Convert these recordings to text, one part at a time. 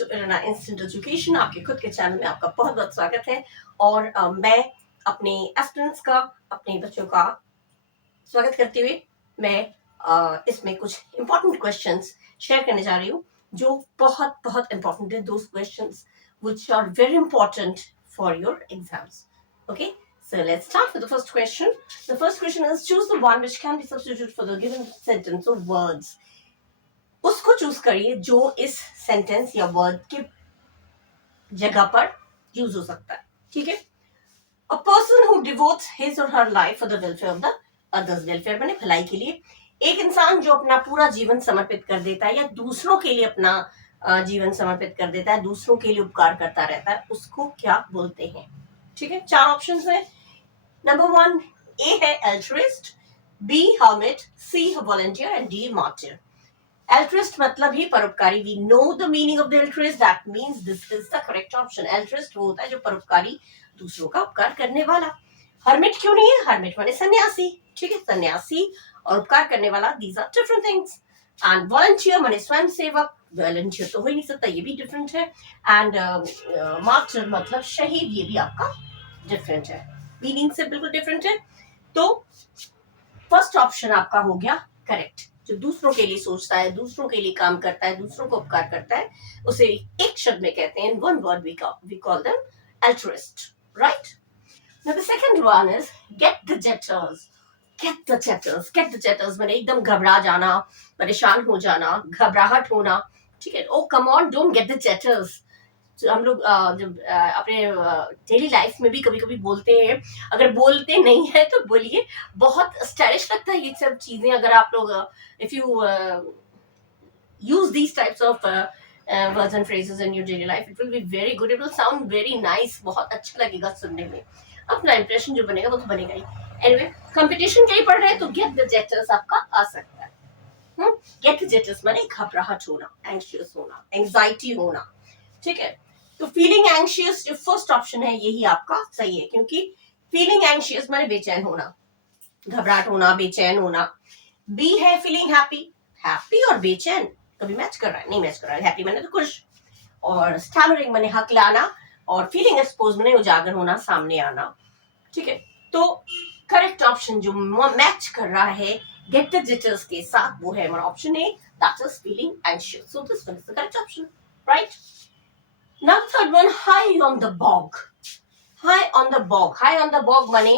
To इरना instant education, आपके खुद के चैनल में आपका बहुत बहुत स्वागत है। और मैं अपने एस्पिरेंट्स का, अपने बच्चों का स्वागत करते हुए मैं इसमें कुछ इंपॉर्टेंट क्वेश्चंस शेयर करने जा रही हूँ जो बहुत बहुत इंपॉर्टेंट है। Those questions which are very important for your exams. Okay, so let's start with the first question. The first question is, choose the one which can be substituted for the given sentence or words. उसको choose करिए जो इस sentence या word के जगह पर use हो सकता है। ठीक है, a person who devotes his और her life for the welfare of the others, welfare माने भलाई के लिए। एक इंसान जो अपना पूरा जीवन समर्पित कर देता है या दूसरों के लिए अपना जीवन समर्पित कर देता है, दूसरों के लिए उपकार करता रहता है, उसको क्या बोलते हैं? ठीक है, चार ऑप्शंस है। नंबर 1, ए है altruist, B hermit, C volunteer and D martyr. Altruist मतलब ही परोपकारी। We know the meaning of the altruist. That means this is the correct option. Altruist वो होता है जो परोपकारी, दूसरों का उपकार करने वाला। Hermit क्यों नहीं है? Hermit माने सन्यासी। ठीक है, सन्यासी और उपकार करने वाला, these are different things. And volunteer माने स्वयं सेवक। Volunteer तो हो ही नहीं सकता, ये भी different है। And martyr मतलब शहीद, ये भी आपका different है, meaning से बिल्कुल different है। तो फर्स्ट ऑप्शन आपका हो गया करेक्ट। जो दूसरों के लिए सोचता है, दूसरों के लिए काम करता है, दूसरों को उपकार करता है, उसे एक शब्द में कहते हैं, one word we call them altruist, right? Now the second one is get the jitters. Get the jitters. Get the jitters माने एकदम घबरा जाना, परेशान हो जाना, घबराहट होना। ठीक है, oh come on, don't get the jitters. हम लोग जब अपने डेली लाइफ में भी कभी कभी बोलते हैं, अगर बोलते नहीं है तो बोलिए, बहुत स्टाइलिश लगता है ये सब चीजें। अगर आप लोग if you use these types of words and phrases in your daily life, it will be very good, it will sound very nice, बहुत अच्छा लगेगा सुनने में। अपना इंप्रेशन जो बनेगा वो तो बनेगा ही। एनीवे, कंपटीशन के लिए पढ़ रहे हैं तो गेट द जेटर्स आपका आ सकता है। गेट द जेटर्स माने घबराहट होना, एंग्शियस होना, एंग्जाइटी होना। ठीक है, तो फीलिंग एंग्शियस जो फर्स्ट ऑप्शन है यही आपका सही है, क्योंकि फीलिंग एंग्शियस माने बेचैन होना, घबराहट होना, बेचैन होना। बी है फीलिंग हैप्पी, हैप्पी और बेचैन कभी मैच कर रहा है? नहीं मैच कर रहा है। हैप्पी माने तो खुश, और स्टैमरिंग माने हकलाना, और फीलिंग एक्सपोज माने उजागर होना, सामने आना। ठीक है, तो करेक्ट ऑप्शन जो मैच कर रहा है गेट द जिटर्स के साथ वो है हमारा option A, that is feeling anxious. So this one is the correct option, right? Now third one, high on the bog. High on the bog. High on the bog माने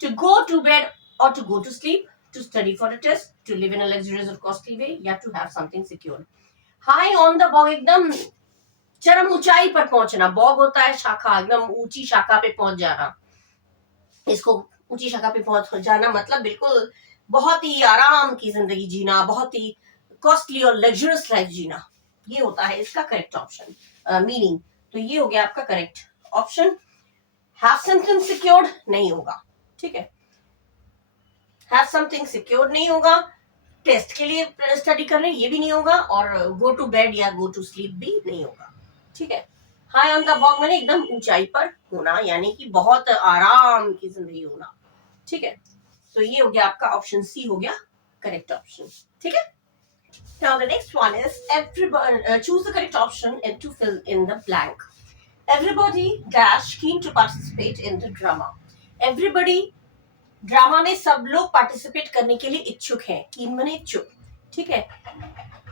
to go to bed or to go to sleep, to study for a test, to live in a luxurious or costly way, या to have something secured. High on the bog एकदम चरम ऊंचाई पर पहुंचना। Bog होता है शाखा, एकदम ऊंची शाखा पे पहुंच जाना। इसको ऊंची शाखा पे पहुंच जाना मतलब बिल्कुल बहुत ही आराम की जिंदगी जीना, बहुत ही कॉस्टली और लग्जरियस लाइफ जीना, ये होता है इसका करेक्ट ऑप्शन मीनिंग। तो ये हो गया आपका correct option. Have something secured नहीं होगा। ठीक है, हैव समथिंग सिक्योर्ड नहीं होगा, टेस्ट के लिए स्टडी कर रहे हैं ये भी नहीं होगा, और गो टू बेड या गो टू स्लीप भी नहीं होगा। ठीक है, हाई ऑन द बॉग माने एकदम ऊंचाई पर होना, यानी कि बहुत आराम की जिंदगी होना। ठीक है, तो ये हो गया आपका ऑप्शन सी हो गया करेक्ट ऑप्शन। ठीक है, now the next one is everybody choose the correct option and to fill in the blank. Everybody dash keen to participate in the drama. Everybody drama में सब लोग पार्टिसिपेट करने के लिए इच्छुक हैं, कीन माने इच्छुक। ठीक है,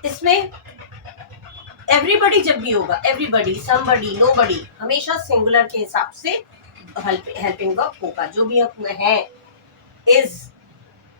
इसमें एवरीबडी जब भी होगा, एवरीबडी, समबडी, नोबडी, हमेशा सिंगुलर के हिसाब से हेल्पिंग वर्ब होगा। जो भी है इज,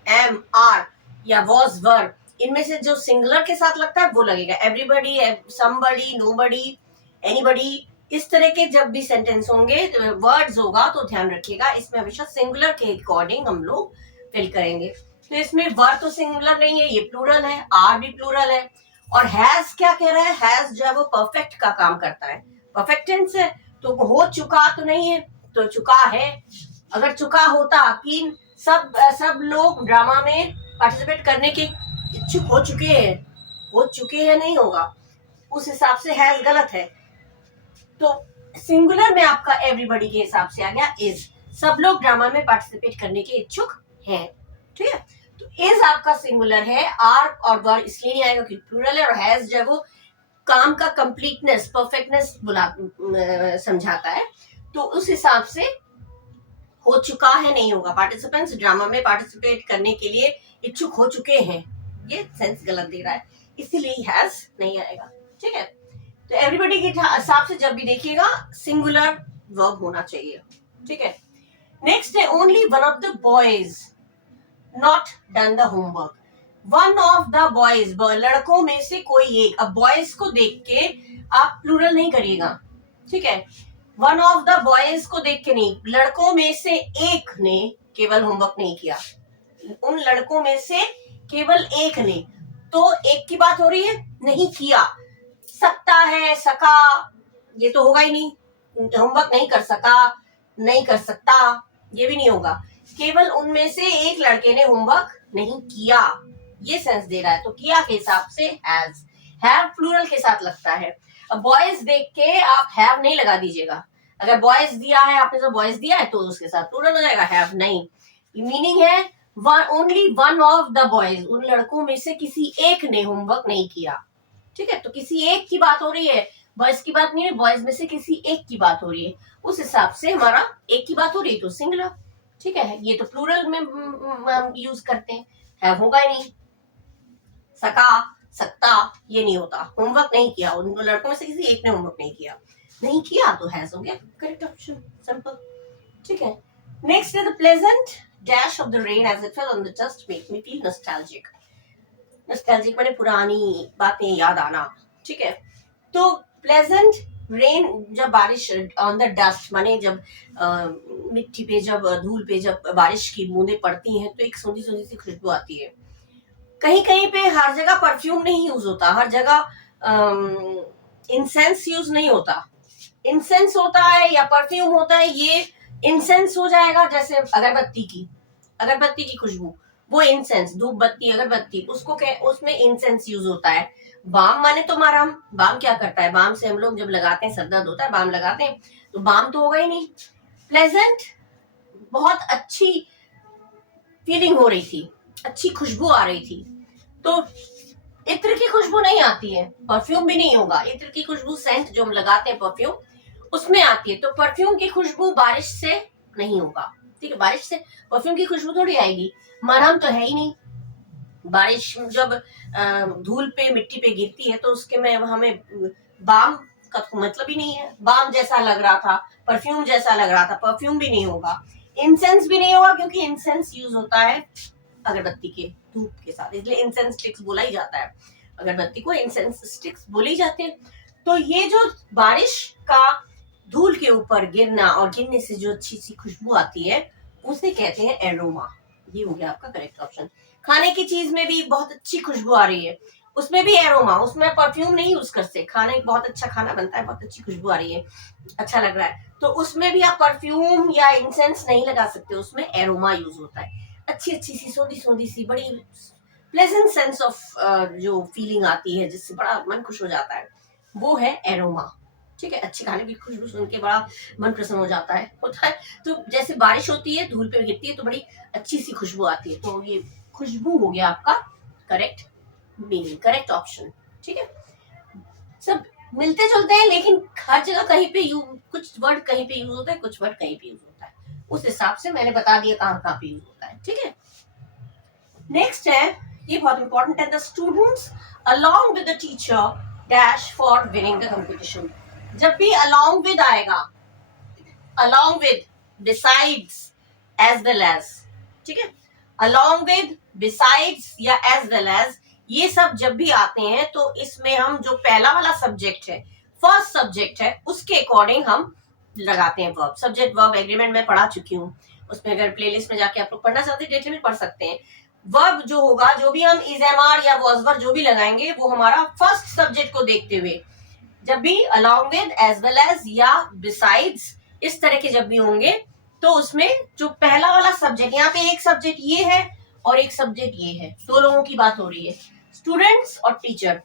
एम, आर या वॉज, वर, इनमें से जो सिंगुलर के साथ लगता है वो लगेगा। एवरीबडी, समबडी, नोबडी, एनीबडी, इस तरह के जब भी सेंटेंस होंगे, वर्ड्स होगा, तो ध्यान रखिएगा इसमें हमेशा सिंगुलर के अकॉर्डिंग हम लोग फिल करेंगे। तो इसमें वर्ड तो सिंगुलर नहीं है, ये प्लूरल है, आर भी प्लूरल है। और हैज क्या कह रहा है? हैज जो है वो परफेक्ट का काम करता है, परफेक्ट टेंस है, तो हो चुका तो नहीं है, तो चुका है। अगर चुका होता कि सब लोग ड्रामा में पार्टिसिपेट करने के इच्छुक हो चुके हैं नहीं होगा, उस हिसाब से हैज गलत है। तो सिंगुलर में आपका एवरीबडी के हिसाब से आ गया इज, सब लोग ड्रामा में पार्टिसिपेट करने के इच्छुक हैं। ठीक है, तो इज आपका सिंगुलर है, आर और वर इसलिए नहीं आएगा क्योंकि प्लूरल है, और हैज जो है वो काम का कंप्लीटनेस, परफेक्टनेस समझाता है। तो उस हिसाब से हो चुका है, नहीं होगा। पार्टिसिपेंट्स ड्रामा में पार्टिसिपेट करने के लिए इच्छुक हो चुके हैं, ये सेंस गलत दे रहा है, इसीलिए हैज नहीं आएगा। ठीक है, तो एवरीबॉडी के हिसाब से जब भी देखिएगा सिंगुलर वर्ब होना चाहिए। ठीक है, नेक्स्ट है only one of the boys not done the homework. One of the boys, लड़कों में से कोई एक। अब बॉयज को देख के आप प्लूरल नहीं करिएगा। ठीक है, वन ऑफ द बॉयज को देख के नहीं, लड़कों में से एक ने केवल होमवर्क नहीं किया, उन लड़कों में से केवल एक ने। तो एक की बात हो रही है, नहीं किया। सकता है, सका, ये तो होगा ही नहीं। होमवर्क नहीं कर सका, नहीं कर सकता, ये भी नहीं होगा। केवल उनमें से एक लड़के ने होमवर्क नहीं किया, ये सेंस दे रहा है। तो किया के हिसाब से हैज। हैव प्लूरल के साथ लगता है। अब बॉयज देख के आप हैव नहीं लगा दीजिएगा। अगर बॉयज दिया है, आपने जो बॉयज दिया है, तो उसके साथ प्लूरल हो जाएगा, हैव नहीं। मीनिंग है only one of the boys, उन लड़कों में से किसी एक ने होमवर्क नहीं किया। ठीक है, तो किसी एक की बात हो रही है, बॉयज की बात नहीं है, बॉयज में से किसी एक की बात हो रही है। उस हिसाब से हमारा एक की बात हो रही है तो सिंगुलर। ठीक है, ये तो प्लूरल में हम यूज करते हैं, हैव होगा ही नहीं। सका, सकता, ये नहीं होता। होमवर्क नहीं किया, उन लड़कों में से किसी एक ने होमवर्क नहीं किया, नहीं किया तो हैज हो गया, करेक्ट ऑप्शन, सिंपल। ठीक है, नेक्स्ट है the pleasant dash of the rain as it fell on the dust make me feel nostalgic. Nostalgic माने पुरानी बातें याद आना। ठीक है, तो प्लेजेंट रेन, जब बारिश ऑन द डस्ट माने जब मिट्टी पे, जब धूल पे जब बारिश की बूंदें पड़ती हैं तो एक सूंधी सूंधी सी खुशबू आती है। कहीं कहीं पे हर जगह परफ्यूम नहीं यूज होता, हर जगह इंसेंस यूज नहीं होता। इंसेंस होता है या परफ्यूम होता है, ये इंसेंस हो जाएगा। जैसे अगरबत्ती की खुशबू, वो इंसेंस। धूप बत्ती, अगरबत्ती, उसमें इंसेंस यूज होता है। बाम माने तो मरहम। बाम क्या करता है, बाम से हम लोग जब लगाते हैं, सर दर्द होता है, बाम लगाते हैं, तो बाम तो होगा ही नहीं। प्लेजेंट, बहुत अच्छी फीलिंग हो रही थी, अच्छी खुशबू आ रही थी। तो इत्र की खुशबू नहीं आती है, परफ्यूम भी नहीं होगा। इत्र की खुशबू, सेंट जो हम लगाते हैं परफ्यूम, उसमें आती है। तो परफ्यूम की खुशबू बारिश से नहीं होगा। ठीक है, बारिश से परफ्यूम की खुशबू थोड़ी आएगी। मरहम तो है ही नहीं। बारिश जब धूल पे, मिट्टी पे गिरती है तो उसके में हमें बाम का मतलब ही नहीं है। बाम जैसा लग रहा था, परफ्यूम जैसा लग रहा था, परफ्यूम भी नहीं होगा। इंसेंस भी नहीं होगा, क्योंकि इंसेंस यूज होता है अगरबत्ती के धूप के साथ, इसलिए इंसेंस स्टिक्स बोला ही जाता है। अगरबत्ती को इंसेंस स्टिक्स बोले ही जाते हैं। तो ये जो बारिश का धूल के ऊपर गिरना और गिरने से जो अच्छी सी खुशबू आती है, उसे कहते हैं एरोमा। ये हो गया आपका करेक्ट ऑप्शन। खाने की चीज में भी बहुत अच्छी खुशबू आ रही है, उसमें भी एरोमा। उसमें परफ्यूम नहीं यूज करते। खाने, बहुत अच्छा खाना बनता है, बहुत अच्छी खुशबू आ रही है, अच्छा लग रहा है, तो उसमें भी आप परफ्यूम या इंसेंस नहीं लगा सकते, उसमें एरोमा यूज होता है। अच्छी अच्छी सी, सोंधी सोंधी सी, बड़ी प्लेजेंट सेंस ऑफ जो फीलिंग आती है, जिससे बड़ा मन खुश हो जाता है, वो है एरोमा। ठीक है, अच्छे खाने की खुशबू सुन के बड़ा मन प्रसन्न हो जाता है, होता है। तो जैसे बारिश होती है, धूल पे गिरती है, तो बड़ी अच्छी सी खुशबू आती है। तो ये खुशबू हो गया आपका करेक्ट मीनिंग, करेक्ट ऑप्शन। ठीक है, सब मिलते जुलते हैं, लेकिन हर जगह कहीं पे कुछ वर्ड कहीं पे यूज होता है, कुछ वर्ड कहीं पे यूज होता है। उस हिसाब से मैंने बता दिया कहाँ कहाँ पे यूज होता है। ठीक है, नेक्स्ट है, ये बहुत इंपॉर्टेंट है, the students along with the teacher dash for winning the competition. जब भी अलोंग विद आएगा, along with, besides, as well as. ठीक है, अलोंग विद, बिसाइड्स या एज वेल एज, ये सब जब भी आते हैं तो इसमें हम जो पहला वाला सब्जेक्ट है, फर्स्ट सब्जेक्ट है, उसके अकॉर्डिंग हम लगाते हैं वर्ब। सब्जेक्ट वर्ब एग्रीमेंट में पढ़ा चुकी हूँ, उसमें अगर प्लेलिस्ट में जाके आप लोग पढ़ना चाहते हैं, डिटेल में पढ़ सकते हैं। वर्ब जो होगा, जो भी हम इज़-एम-आर या वॉज-वर जो भी लगाएंगे, वो हमारा फर्स्ट सब्जेक्ट को देखते हुए, जब भी along with, as well as या बिसाइड्स, इस तरह के जब भी होंगे, तो उसमें जो पहला वाला सब्जेक्ट, यहाँ पे एक सब्जेक्ट ये है और एक सब्जेक्ट ये है, दो लोगों की बात हो रही है, स्टूडेंट्स और टीचर।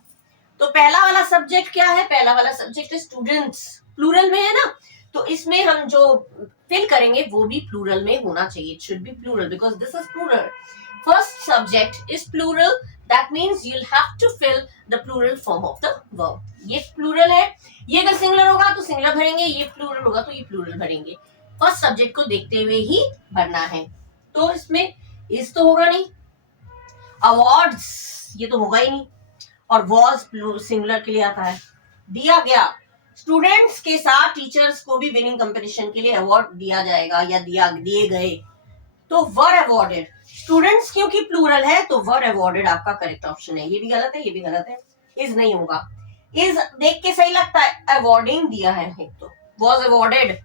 तो पहला वाला सब्जेक्ट क्या है, पहला वाला सब्जेक्ट है स्टूडेंट्स, प्लूरल में है ना, तो इसमें हम जो फिल करेंगे वो भी प्लूरल में होना चाहिए। It should be plural because this is plural. First subject is plural, that means you'll have to fill the plural form of the verb. ये प्लूरल है, ये अगर सिंगुलर होगा तो सिंगुलर भरेंगे, ये प्लूरल होगा तो ये प्लूरल भरेंगे. फर्स्ट सब्जेक्ट को देखते हुए ही भरना है. तो इसमें इस तो होगा नहीं, अवार्ड्स ये तो होगा ही नहीं, और वॉज सिंगुलर के लिए आता है. दिया गया, स्टूडेंट्स के साथ टीचर्स को भी विनिंग कंपटीशन के लिए अवार्ड दिया जाएगा या दिए गए. तो वर अवॉर्डेड, स्टूडेंट्स क्योंकि प्लूरल है तो वर अवॉर्डेड आपका करेक्ट ऑप्शन है. ये भी गलत है, ये भी गलत है. इज नहीं होगा. इज देख के सही लगता है, अवॉर्डिंग दिया है एक तो. वॉज अवॉर्डेड,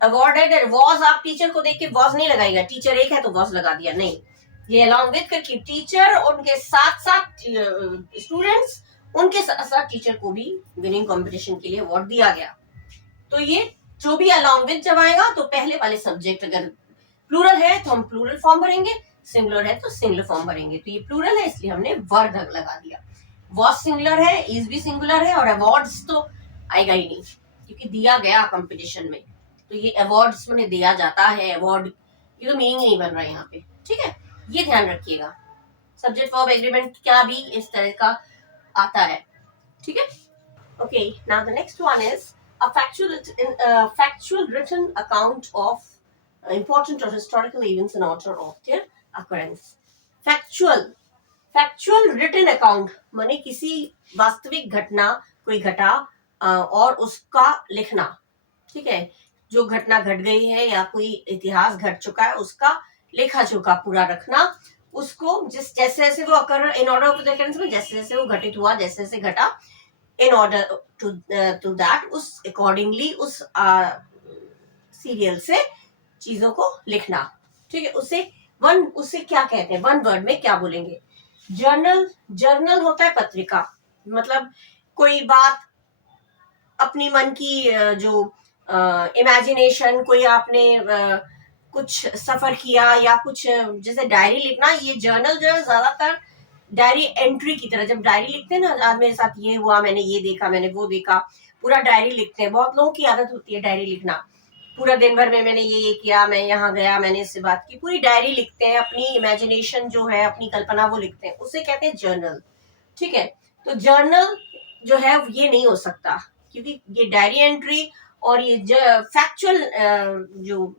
अवॉर्डेड वॉज आप टीचर को देख के वॉज नहीं लगाएगा, टीचर एक है तो वॉज लगा दिया, नहीं. ये अलॉन्ग विद करके टीचर, उनके साथ साथ स्टूडेंट्स, उनके साथ साथ टीचर को भी विनिंग कंपटीशन के लिए अवार्ड दिया गया. तो ये जो भी अलॉन्ग विद जब आएगा तो पहले वाले सब्जेक्ट अगर प्लूरल है तो हम प्लूरल फॉर्म भरेंगे, सिंगुलर है तो सिंगुलर फॉर्म भरेंगे. तो ये प्लूरल है इसलिए हमने वर्ड लगा दिया. वॉज सिंगुलर है, इज भी सिंगुलर है, और अवार्ड्स तो आएगा ही नहीं क्योंकि दिया गया कंपटीशन में. तो ये अवार्ड्स में दिया जाता है, अवार्ड, ये तो मीनिंग नहीं बन रहा है यहाँ पे. ठीक है, ये ध्यान रखिएगा. सब्जेक्ट वर्ब एग्रीमेंट क्या भी इस तरह का आता है. ठीक है. Okay, now the next one is a factual written account of important or historical events in order of their occurrence. factual written account माने किसी वास्तविक घटना, कोई घटा और उसका लिखना. ठीक है, जो घटना घट गई है या कोई इतिहास घट चुका है उसका लेखा जोखा पूरा रखना. उसको जिस जैसे जैसे वो occur in order of the occurrence में जैसे जैसे वो घटित हुआ, जैसे जैसे घटा, इन ऑर्डर टू दैट, उस अकॉर्डिंगली उस सीरियल से चीजों को लिखना. ठीक है, उसे क्या कहते हैं, वन वर्ड में क्या बोलेंगे. जर्नल होता है पत्रिका, मतलब कोई बात अपनी मन की जो इमेजिनेशन, कोई आपने कुछ सफर किया या कुछ, जैसे डायरी लिखना, ये जर्नल जो है ज्यादातर डायरी एंट्री की तरह. जब डायरी लिखते हैं ना, आज मेरे साथ ये हुआ, मैंने ये देखा, मैंने वो देखा, पूरा डायरी लिखते हैं. बहुत लोगों की आदत होती है डायरी लिखना. पूरा दिन भर में मैंने ये किया, मैं यहाँ गया, मैंने इससे बात की, पूरी डायरी लिखते हैं. अपनी इमेजिनेशन जो है, अपनी कल्पना वो लिखते हैं, उसे कहते हैं जर्नल. ठीक है, तो जर्नल जो है ये नहीं हो सकता क्योंकि ये डायरी एंट्री और ये फैक्चुअल जो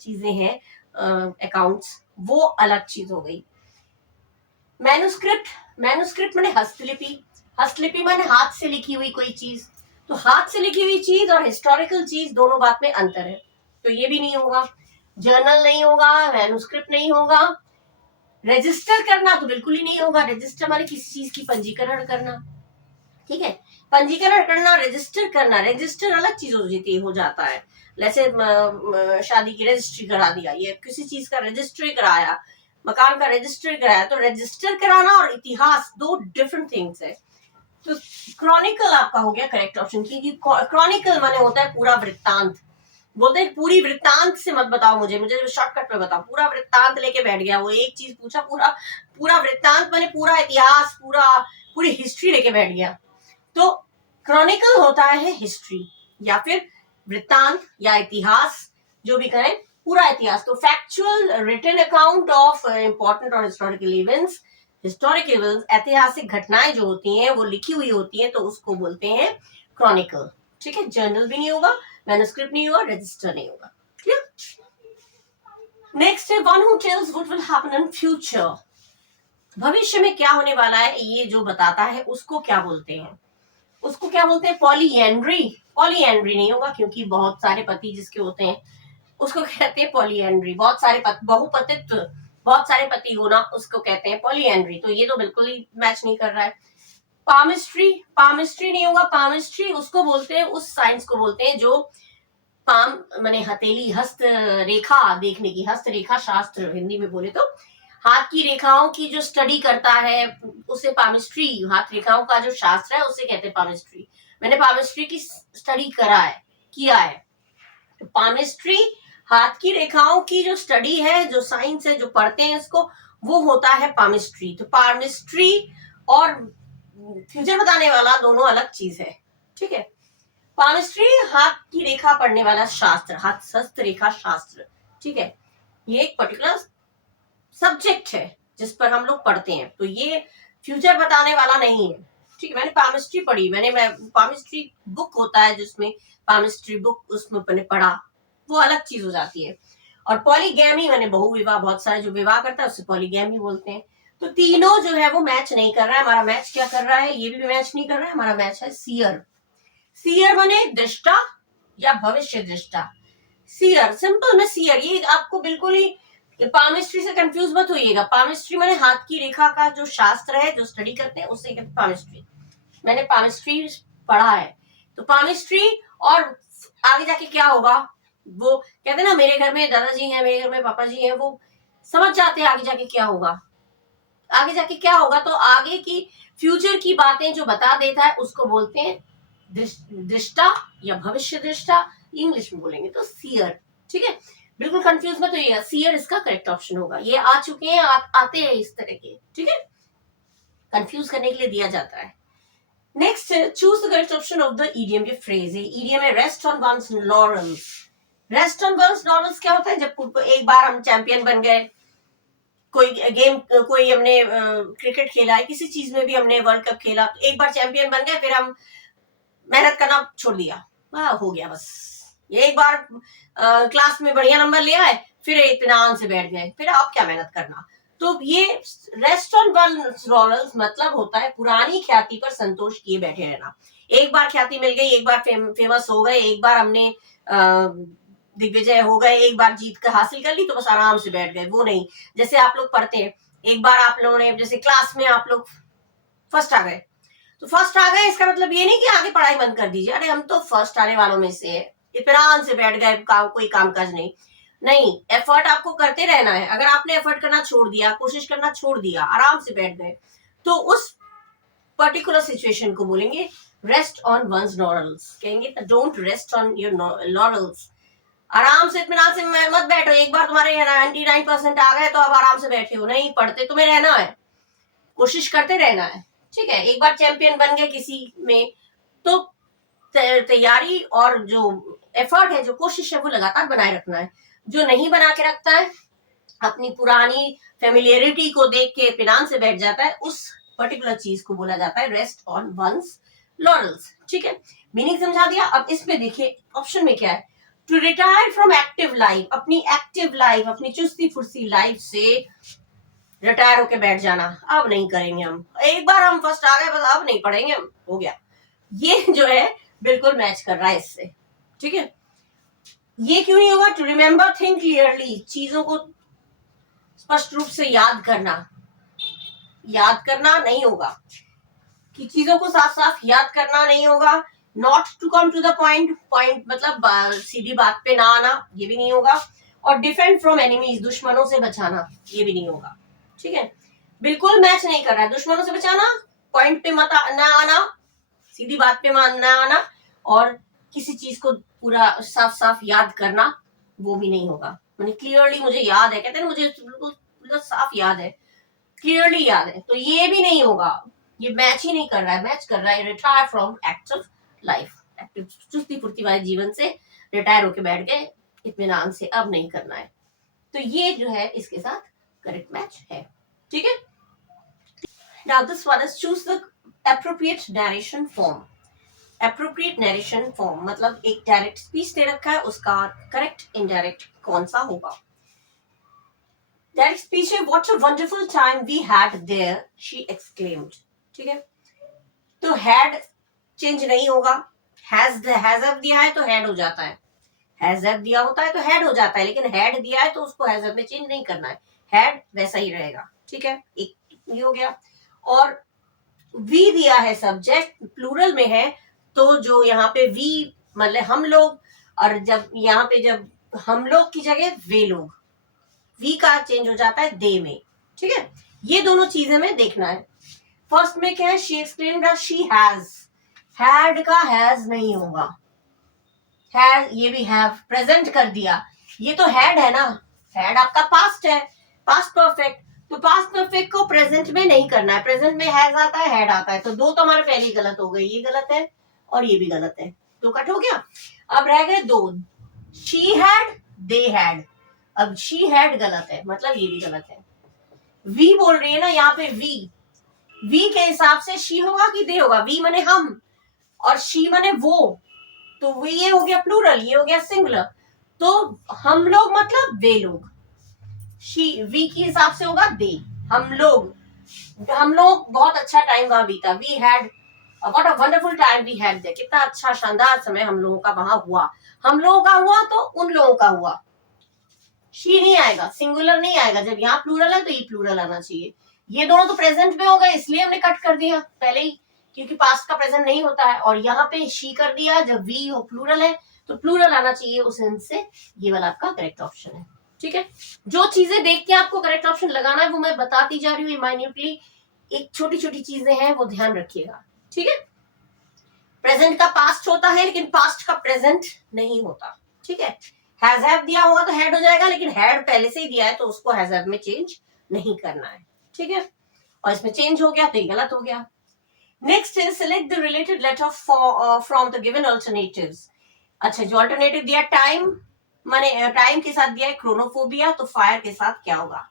चीजें हैं, अकाउंट्स, वो अलग चीज हो गई. मैन्युस्क्रिप्ट माने हस्तलिपि माने हाथ से लिखी हुई कोई चीज. तो हाथ से लिखी हुई चीज और हिस्टोरिकल चीज, दोनों बात में अंतर है. तो ये भी नहीं होगा, जर्नल नहीं होगा, मैन्युस्क्रिप्ट नहीं होगा. रजिस्टर करना तो बिल्कुल ही नहीं होगा. रजिस्टर माने किसी चीज की पंजीकरण करना. ठीक है, पंजीकरण करना, रजिस्टर करना, रजिस्टर अलग चीज हो जाता है. जैसे शादी की रजिस्ट्री करा दिया, ये किसी चीज का रजिस्ट्री कराया, मकान का रजिस्टर कराया. तो रजिस्टर कराना और इतिहास दो डिफरेंट थिंग्स है. तो क्रॉनिकल आपका हो गया करेक्ट ऑप्शन, क्योंकि क्रॉनिकल माने होता है पूरा वृत्तांत. बोलते हैं पूरी वृत्तांत से मत बताओ मुझे शॉर्टकट में बताओ. पूरा वृत्तांत लेके बैठ गया, वो एक चीज पूछा, पूरा वृत्तांत माने पूरा इतिहास, पूरी हिस्ट्री लेके बैठ गया. तो क्रॉनिकल होता है हिस्ट्री या फिर वृत्तांत या इतिहास, जो भी करें, पूरा इतिहास. तो factual written account of important और हिस्टोरिकल इवेंट्स, ऐतिहासिक घटनाएं जो होती हैं वो लिखी हुई होती हैं, तो उसको बोलते हैं क्रॉनिकल. ठीक है, जर्नल भी नहीं होगा, मैन्युस्क्रिप्ट नहीं होगा, रजिस्टर नहीं होगा. क्लियर. नेक्स्ट है one who tells what will happen in future. भविष्य में क्या होने वाला है ये जो बताता है उसको क्या बोलते हैं. उसको क्या बोलते हैं, पॉलीएंड्री. पॉलीएंड्री नहीं होगा क्योंकि बहुत सारे पति जिसके होते हैं उसको कहते हैं पॉलीएंड्री. बहुत सारे बहुपतित्व, बहुत सारे पति होना, उसको कहते हैं पॉलीएंड्री. तो ये तो बिल्कुल ही मैच नहीं कर रहा है. पामिस्ट्री नहीं होगा. पामिस्ट्री उसको बोलते हैं, उस साइंस को बोलते हैं जो पाम माने हथेली, हस्त रेखा देखने की, हस्त रेखा शास्त्र हिंदी में बोले तो, हाथ की रेखाओं की जो स्टडी करता है उसे पामिस्ट्री, हाथ रेखाओं का जो शास्त्र है उसे कहते हैं पामिस्ट्री. मैंने पामिस्ट्री की स्टडी किया है. तो पामिस्ट्री हाथ की रेखाओं की जो स्टडी है, जो साइंस है, जो पढ़ते हैं इसको, वो होता है पामिस्ट्री. तो पामिस्ट्री और फ्यूचर बताने वाला दोनों अलग चीज है. ठीक है, पामिस्ट्री हाथ की रेखा पढ़ने वाला शास्त्र, हस्त रेखा शास्त्र. ठीक है, ये एक पर्टिकुलर सब्जेक्ट है जिस पर हम लोग पढ़ते हैं. तो ये फ्यूचर बताने वाला नहीं है। ठीक है, मैंने पामिस्ट्री पढ़ी, पामिस्ट्री बुक होता है जिसमें पामिस्ट्री बुक उसमें मैंने पढ़ा, वो अलग चीज हो जाती है। और पॉलीगैमी मैंने बहुविवाह, बहुत सारे जो विवाह करता है उससे पॉलीगैमी बोलते हैं। तो तीनों जो है वो मैच नहीं कर रहा है। हमारा मैच क्या कर रहा है, ये भी मैच नहीं कर रहा है। हमारा मैच है सीयर। सीयर माने दृष्टा या भविष्य दृष्टा। सीयर, सिंपल में सीयर, ये आपको बिल्कुल ही पामिस्ट्री से कंफ्यूज मत होइएगा। पामिस्ट्री माने हाथ की रेखा का जो शास्त्र है, जो स्टडी करते हैं उससे कहते हैं पामिस्ट्री। मैंने पामिस्ट्री पढ़ा है। तो पामिस्ट्री, और आगे जाके क्या होगा, वो कहते हैं ना मेरे घर में दादाजी हैं, मेरे घर में पापा जी हैं, वो समझ जाते हैं आगे जाके क्या होगा। आगे जाके क्या होगा, तो आगे की फ्यूचर की बातें जो बता देता है उसको बोलते हैं दृष्टा या भविष्य दृष्टा, इंग्लिश में बोलेंगे तो सीयर। ठीक है, बिल्कुल कंफ्यूज मत होइएगा, सीयर इसका करेक्ट ऑप्शन होगा। ये आ चुके हैं, आते हैं इस तरह के, ठीक है, कंफ्यूज करने के लिए दिया जाता है। Next, choose the correct option of the idiom. ये फ्रेज है, इडियम है rest on one's laurels. Rest on one's laurels क्या होता है, जब एक बार हम चैंपियन बन गए, कोई गेम, कोई हमने क्रिकेट खेला है, किसी चीज में भी हमने वर्ल्ड कप खेला, तो एक बार चैंपियन बन गए, फिर हम मेहनत करना छोड़ दिया, हो गया बस। ये एक बार क्लास में बढ़िया नंबर लिया है, फिर इत्मीनान से बैठ गए, फिर आप क्या मेहनत करना। तो ये रेस्ट ऑन वंस लॉरेल्स मतलब होता है पुरानी ख्याति पर संतोष किए बैठे रहना। एक बार ख्याति मिल गई, एक बार फेमस हो गए, एक बार हमने दिग्विजय हो गए, एक बार जीत कर हासिल कर ली, तो बस आराम से बैठ गए, वो नहीं। जैसे आप लोग पढ़ते हैं, एक बार आप लोगों ने, जैसे क्लास में आप लोग फर्स्ट आ गए, तो फर्स्ट आ गए इसका मतलब ये नहीं कि आगे पढ़ाई बंद कर दीजिए, अरे हम तो फर्स्ट आने वालों में से है, इत्मीनान से बैठ गए, कोई कामकाज नहीं, एफर्ट आपको करते रहना है। अगर आपने एफर्ट करना छोड़ दिया, कोशिश करना छोड़ दिया, आराम से बैठ गए, तो उस पर्टिकुलर सिचुएशन को बोलेंगे रेस्ट ऑन वंस लॉरेल्स। कहेंगे don't rest on your laurels. आराम से इत्मीनान से मत बैठो, एक बार तुम्हारे 99% आ गए तो अब आराम से बैठे हो, नहीं, पढ़ते तुम्हें रहना है, कोशिश करते रहना है। ठीक है, एक बार चैंपियन बन गए किसी में, तो तैयारी और जो एफर्ट है, जो कोशिश है, वो लगातार बनाए रखना है। जो नहीं बना के रखता है, अपनी पुरानी फेमिलियरिटी को देख के इत्मीनान से बैठ जाता है, उस पर्टिकुलर चीज को बोला जाता है रेस्ट ऑन वंस लॉरेल्स। ठीक है, मीनिंग समझा दिया। अब इसमें देखिए ऑप्शन में क्या है, to retire from active life, अपनी एक्टिव लाइफ, अपनी चुस्ती फुर्ती लाइफ से रिटायर होके बैठ जाना, अब नहीं करेंगे हम, एक बार हम फर्स्ट आ गए बस, अब नहीं पढ़ेंगे हम, हो गया। ये जो है बिल्कुल मैच कर रहा है इससे। ठीक है, ये क्यों नहीं होगा, टू रिमेम्बर थिंक क्लियरली, चीजों को स्पष्ट रूप से याद करना नहीं होगा, कि चीजों को साफ साफ याद करना नहीं होगा। Not to come to the point मतलब सीधी बात पे ना आना, ये भी नहीं होगा। और डिफेंड फ्रॉम एनिमीज, दुश्मनों से बचाना, ये भी नहीं होगा। ठीक है, बिल्कुल मैच नहीं कर रहा है, दुश्मनों से बचाना, पॉइंट पे मत ना आना, सीधी बात पे ना आना, और किसी चीज को पूरा साफ साफ याद करना, वो भी नहीं होगा। मैंने क्लियरली मुझे याद है, कहते हैं मुझे बिल्कुल साफ याद है, क्लियरली याद है, तो ये भी नहीं होगा, ये मैच ही नहीं कर रहा है। मैच कर रहा है retire from active life, active चुस्ती फुर्ती वाले जीवन से रिटायर होके बैठ गए, इत्मीनान से अब नहीं करना है। तो ये जो है इसके साथ करेक्ट मैच है। ठीक है, now this one is choose the appropriate narration form. Appropriate narration form मतलब एक डायरेक्ट स्पीच दे रखा है, उसका करेक्ट इनडायरेक्ट कौन सा होगा। डायरेक्ट स्पीच है, what a wonderful time we had there, she exclaimed. ठीक है, तो हैड चेंज नहीं होगा, हैज अब दिया है तो हैड हो जाता है, हैज अब दिया होता है तो हैड हो जाता है, लेकिन हैड दिया है तो उसको हैज अब में चेंज नहीं करना है, हैड वैसा ही रहेगा। ठीक है, एक ये हो गया। और वी दिया है, सब्जेक्ट प्लूरल में है, तो जो यहाँ पे वी मतलब हम लोग, और जब यहाँ पे जब हम लोग की जगह वे लोग, वी का चेंज हो जाता है दे में। ठीक है, ये दोनों चीजें में देखना है। फर्स्ट में क्या है, she explained she has, had का हैज नहीं होगा, हैज ये भी हैव प्रेजेंट कर दिया, ये तो हैड है ना, हैड आपका पास्ट है, पास्ट परफेक्ट, तो पास्ट परफेक्ट को प्रेजेंट में नहीं करना है, प्रेजेंट में हैज आता है, हैड आता है, तो दो तो हमारे पहली गलत हो गई, ये गलत है और ये भी गलत है, तो कट हो गया। अब रह गए दो, शी हैड, दे हैड। अब शी हैड गलत है, मतलब ये भी गलत है। वी बोल रही है ना यहाँ पे, वी वी के हिसाब से शी होगा कि दे होगा? वी माने हम और शी माने वो, तो वे ये हो गया प्लूरल, ये हो गया सिंगुलर। तो हम लोग मतलब वे लोग, शी वी के हिसाब से होगा दे। हम लोग बहुत अच्छा टाइम वहां बीता। We had what a wonderful time we had there, कितना अच्छा शानदार समय हम लोगों का वहां हुआ। हम लोगों का हुआ तो उन लोगों का हुआ। शी नहीं आएगा, सिंगुलर नहीं आएगा। जब यहाँ प्लूरल है तो ये प्लूरल आना चाहिए। ये दोनों तो प्रेजेंट में हो गए, इसलिए हमने कट कर दिया पहले ही, क्योंकि पास्ट का प्रेजेंट नहीं होता है। और यहाँ पे शी कर दिया, जब वी हो प्लूरल है तो प्लूरल आना चाहिए उस सेंस से। ये वाला आपका करेक्ट ऑप्शन है। ठीक है, जो चीजें देख के आपको करेक्ट ऑप्शन लगाना है वो मैं बताती जा रही हूँ माइन्यूटली। एक छोटी छोटी चीजें हैं वो ध्यान रखिएगा। ठीक है, प्रेजेंट का पास्ट होता है लेकिन पास्ट का प्रेजेंट नहीं होता। ठीक है, हैज हैव दिया होगा तो हैड हो जाएगा, लेकिन हैड पहले से ही दिया है तो उसको हैज हैव में चेंज नहीं करना है। ठीक है, और इसमें चेंज हो गया तो ये गलत हो गया। Next is select the related letter from the given alternatives. अच्छा, जो अल्टरनेटिव दिया टाइम, माने टाइम के साथ दिया है क्रोनोफोबिया, तो फायर के साथ क्या होगा?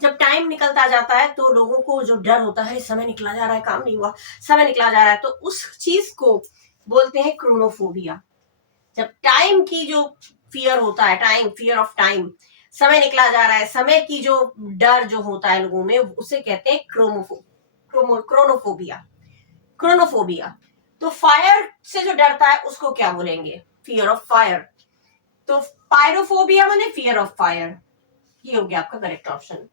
जब टाइम निकलता जाता है तो लोगों को जो डर होता है, समय निकला जा रहा है, काम नहीं हुआ, समय निकला जा रहा है, तो उस चीज को बोलते हैं क्रोनोफोबिया। जब टाइम की जो फियर होता है, टाइम, फियर ऑफ टाइम, समय निकला जा रहा है, समय की जो डर जो होता है लोगों में, उसे कहते हैं क्रोनोफोबिया। क्रोनोफोबिया। तो फायर से जो डरता है उसको क्या बोलेंगे? Fear of fire. तो पायरोफोबिया माने फियर ऑफ फायर। ये हो गया आपका करेक्ट ऑप्शन।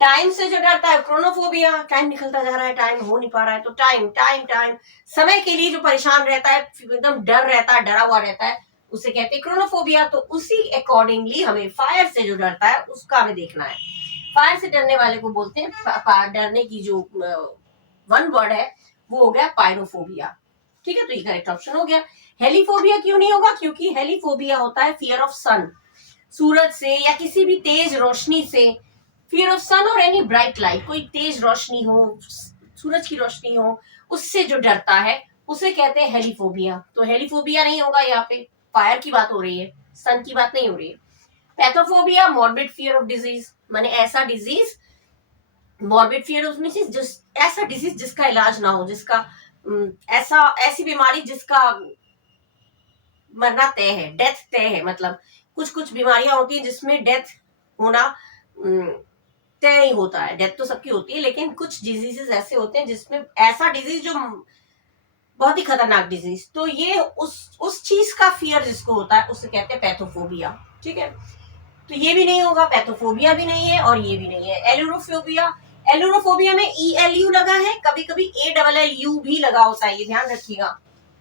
टाइम से जो डरता है क्रोनोफोबिया, टाइम निकलता जा रहा है, टाइम हो नहीं पा रहा है, तो टाइम टाइम टाइम, समय के लिए जो परेशान रहता है, एकदम डर रहता है, डरा हुआ रहता है, उसे कहते हैं क्रोनोफोबिया। तो उसी अकॉर्डिंगली हमें फायर से जो डरता है उसका हमें देखना है। फायर से डरने वाले को बोलते हैं, डरने की जो वन वर्ड है वो हो गया पायरोफोबिया। ठीक है, तो ये करेक्ट ऑप्शन हो गया। हेलीफोबिया क्यों नहीं होगा? क्योंकि हेलीफोबिया होता है फियर ऑफ सन, सूरज से या किसी भी तेज रोशनी से। फियर ऑफ सन और एनी ब्राइट लाइट, कोई तेज रोशनी हो, सूरज की रोशनी हो, उससे जो डरता है उसे कहते हैं हेलीफोबिया। तो हेलीफोबिया नहीं होगा, यहाँ पे फायर की बात हो रही है, सन की बात नहीं हो रही है। पैथोफोबिया, मॉर्बिड फियर ऑफ डिजीज, माने ऐसा disease, morbid fear of disease, जिस ऐसा डिजीज जिसका इलाज ना हो, जिसका ऐसी बीमारी जिसका मरना तय है, डेथ तय है। मतलब कुछ कुछ बीमारियां होती है जिसमें डेथ होना तय ही होता है। डेथ तो सबकी होती है, लेकिन कुछ डिजीजेस ऐसे होते हैं जिसमें ऐसा डिजीज जो बहुत ही खतरनाक डिजीज, तो ये उस चीज का फियर जिसको होता है उसे कहते हैं पैथोफोबिया। ठीक है, तो ये भी नहीं होगा, पैथोफोबिया भी नहीं है और ये भी नहीं है। एलुरोफोबिया, एलुरोफोबिया में ELU लगा है, कभी कभी ALLU भी लगा होता है, ये ध्यान रखिएगा।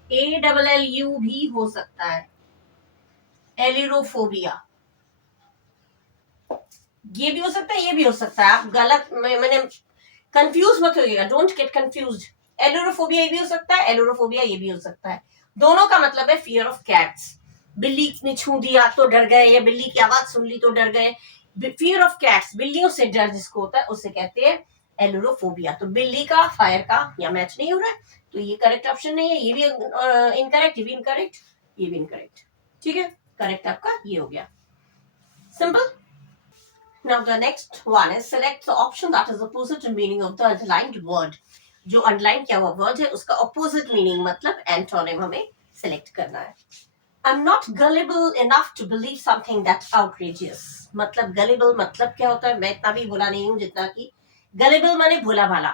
ALLU भी हो सकता है, एलिरोफोबिया। ये भी हो सकता है, ये भी हो सकता है। आप गलत मैंने कंफ्यूज मत होइएगा, डोंट गेट कंफ्यूज्ड। एलोरोफोबिया ये भी हो सकता है, एलोरोफोबिया ये भी हो सकता है। दोनों का मतलब है फियर ऑफ कैट्स। बिल्ली ने छू दिया तो डर गए, या बिल्ली की आवाज सुन ली तो डर गए। फियर ऑफ कैट्स, बिल्लियों से डर जिसको होता है उसे कहते हैं एलोरोफोबिया। तो बिल्ली का फायर का यहाँ मैच नहीं हो रहा है, तो ये करेक्ट ऑप्शन नहीं है। ये भी इनकरेक्ट, ये भी इनकरेक्ट, ये भी इनकरेक्ट। ठीक है, करेक्ट आपका ये हो गया, simple. Now the next one is select the option that is opposite to meaning of the underlined word. जो अंडरलाइन किया हुआ वर्ड है उसका ऑपोजिट मीनिंग मतलब एंटोनिम हमें सेलेक्ट करना है। I'm not gullible enough to believe something that's outrageous. मतलब gullible मतलब क्या होता है? मैं इतना भी भोला नहीं हूँ जितना कि gullible माने भोला भाला,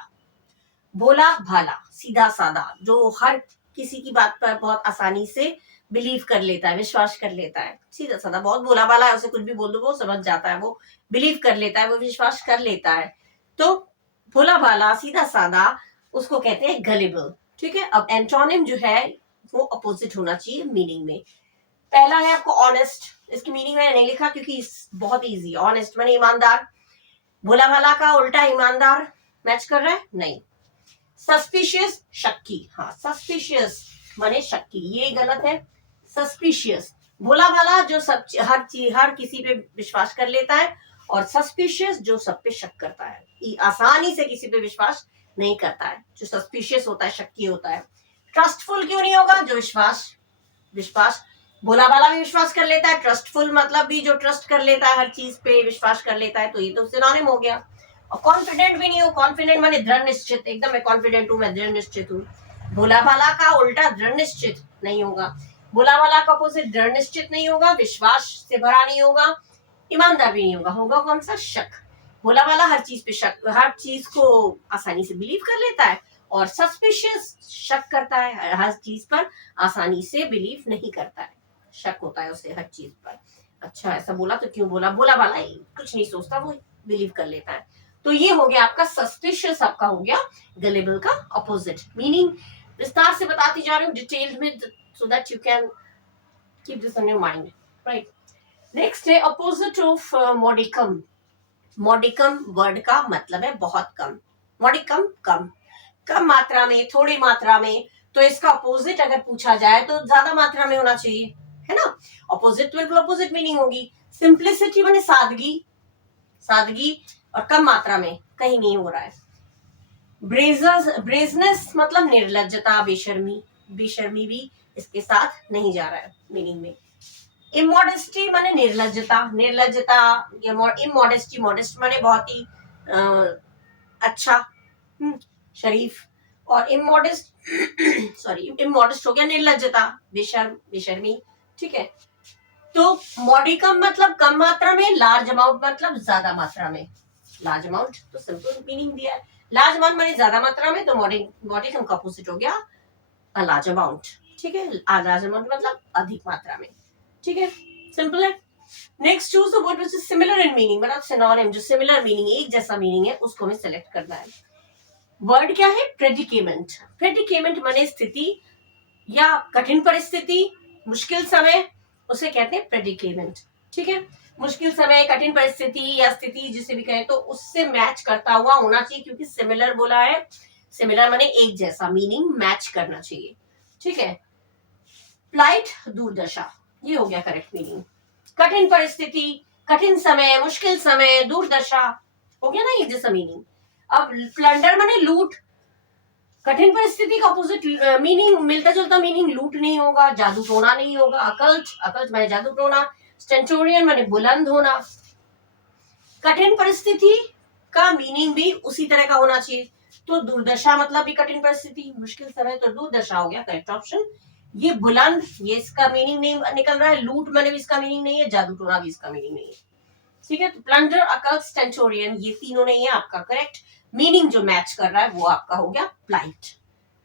भोला भाला, सीधा साधा, जो हर किसी की बात पर बहुत आसानी से बिलीव कर लेता है, विश्वास कर लेता है। सीधा साधा, बहुत भोला भाला है, उसे कुछ भी बोल दो वो समझ जाता है, वो बिलीव कर लेता है, वो विश्वास कर लेता है। तो भोला भाला, सीधा साधा, उसको कहते हैं गलिबल। ठीक है, अब एंटोनिम जो है वो अपोजिट होना चाहिए मीनिंग में। पहला है आपको ऑनेस्ट, इसकी मीनिंग मैंने नहीं लिखा क्योंकि बहुत इजी। ऑनेस्ट माने ईमानदार, भोला भाला का उल्टा ईमानदार मैच कर रहा है? नहीं। सस्पिशियस, शक्की, हाँ सस्पिशियस माने शक्की, ये गलत है। सस्पिशियस, भोला भाला जो सब हर किसी पे विश्वास कर लेता है, और सस्पिशियस जो सब पे शक करता है, आसानी से किसी पे विश्वास नहीं करता है। जो सस्पिशियस होता है, शक्की होता है। ट्रस्टफुल क्यों नहीं होगा? जो विश्वास भोला भाला भी विश्वास कर लेता है, ट्रस्टफुल मतलब भी जो ट्रस्ट कर लेता है, हर चीज पे विश्वास कर लेता है, तो ये तो सिनोनिम हो गया। और कॉन्फिडेंट भी नहीं हो, कॉन्फिडेंट माने दृढ़ निश्चित, एकदम मैं कॉन्फिडेंट हूं, मैं दृढ़ निश्चित हूँ। भोला भाला का उल्टा दृढ़ निश्चित नहीं होगा, भोला भाला का अपोजिट दृढ़ निश्चित नहीं होगा, विश्वास से भरा नहीं होगा, ईमानदार भी नहीं होगा, होगा कौन सा, शक। भोला वाला हर चीज पे शक, हर चीज को आसानी से बिलीव कर लेता है, और सस्पिशियस शक करता है, हर चीज पर आसानी से बिलीव नहीं करता है, शक होता है उसे हर चीज पर। अच्छा ऐसा बोला तो क्यों बोला, भोला वाला कुछ नहीं सोचता, वो बिलीव कर लेता है। तो ये हो गया आपका सस्पिशियस, आपका हो गया गलेबल का अपोजिट। मीनिंग विस्तार से बताती जा रही हूँ डिटेल्ड में, so that you can keep this in your mind, right. Next है अपोजिट ऑफ मॉडिकम। मॉडिकम वर्ड का मतलब है बहुत कम, मॉडिकम कम, कम मात्रा में, थोड़ी मात्रा में। तो इसका अपोजिट अगर पूछा जाए तो ज्यादा मात्रा में होना चाहिए, है ना। अपोजिट बिल्कुल अपोजिट मीनिंग होगी। सिंप्लिसिटी माने सादगी, सादगी, और कम मात्रा में, कहीं नहीं हो रहा है। ब्रेजनेस मतलब निर्लज्जता, बेशर्मी, बेशर्मी भी इसके साथ नहीं जा रहा है मीनिंग में। इमोडेस्टी माने निर्लज्जता, निर्लज्जता, इमोडेस्टी, मोडेस्ट माने बहुत ही अच्छा, शरीफ, और इमोडेस्ट सॉरी इमोडेस्ट हो गया निर्लज्जता, बेशर्म, बेशर्मी, ठीक है। तो मॉडिकम मतलब कम मात्रा में, लार्ज अमाउंट मतलब ज्यादा मात्रा में। लार्ज अमाउंट तो सिंपल मीनिंग दिया है, लार्ज अमाउंट माने ज्यादा मात्रा में, तो मॉडिकम का अपोजिट हो गया लार्ज अमाउंट, ठीक है। लार्ज अमाउंट मतलब अधिक मात्रा में, ठीक है, सिंपल है। Next choose the word which is similar in meaning, मतलब सिनोनिम, जो सिमिलर मीनिंग, एक जैसा मीनिंग है, उसको हमें सेलेक्ट करना है। वर्ड क्या है, प्रेडिकेमेंट। प्रेडिकेमेंट माने स्थिति या कठिन परिस्थिति, मुश्किल समय, उसे कहते हैं प्रेडिकेमेंट, ठीक है। मुश्किल समय, कठिन परिस्थिति या स्थिति जिसे भी कहें, तो उससे मैच करता हुआ होना चाहिए, क्योंकि सिमिलर बोला है। सिमिलर माने एक जैसा, मीनिंग मैच करना चाहिए, ठीक है। प्लाइट दुर्दशा, ये हो गया करेक्ट मीनिंग। कठिन परिस्थिति, कठिन समय, मुश्किल समय, दुर्दशा, हो गया ना एक जैसा मीनिंग। अब प्लंडर माने लूट, कठिन परिस्थिति का अपोजिट मीनिंग, मिलता जुलता मीनिंग लूट नहीं होगा, जादू टोना नहीं होगा। अकल्ट, अकल्ट माने जादू टोना। स्टेंटोरियन माने बुलंद होना। कठिन परिस्थिति का मीनिंग भी उसी तरह का होना चाहिए, तो दुर्दशा मतलब भी कठिन परिस्थिति, मुश्किल समय, तो दुर्दशा हो गया करेक्ट ऑप्शन। ये बुलंद, ये इसका मीनिंग नहीं निकल रहा है, लूट माने भी इसका मीनिंग नहीं है, जादू टोना भी इसका मीनिंग नहीं है, ठीक है। तो प्लंडर, अकल्ट, स्टेंटोरियन, ये तीनों नहीं है आपका करेक्ट मीनिंग, जो मैच कर रहा है वो आपका हो गया प्लाइट।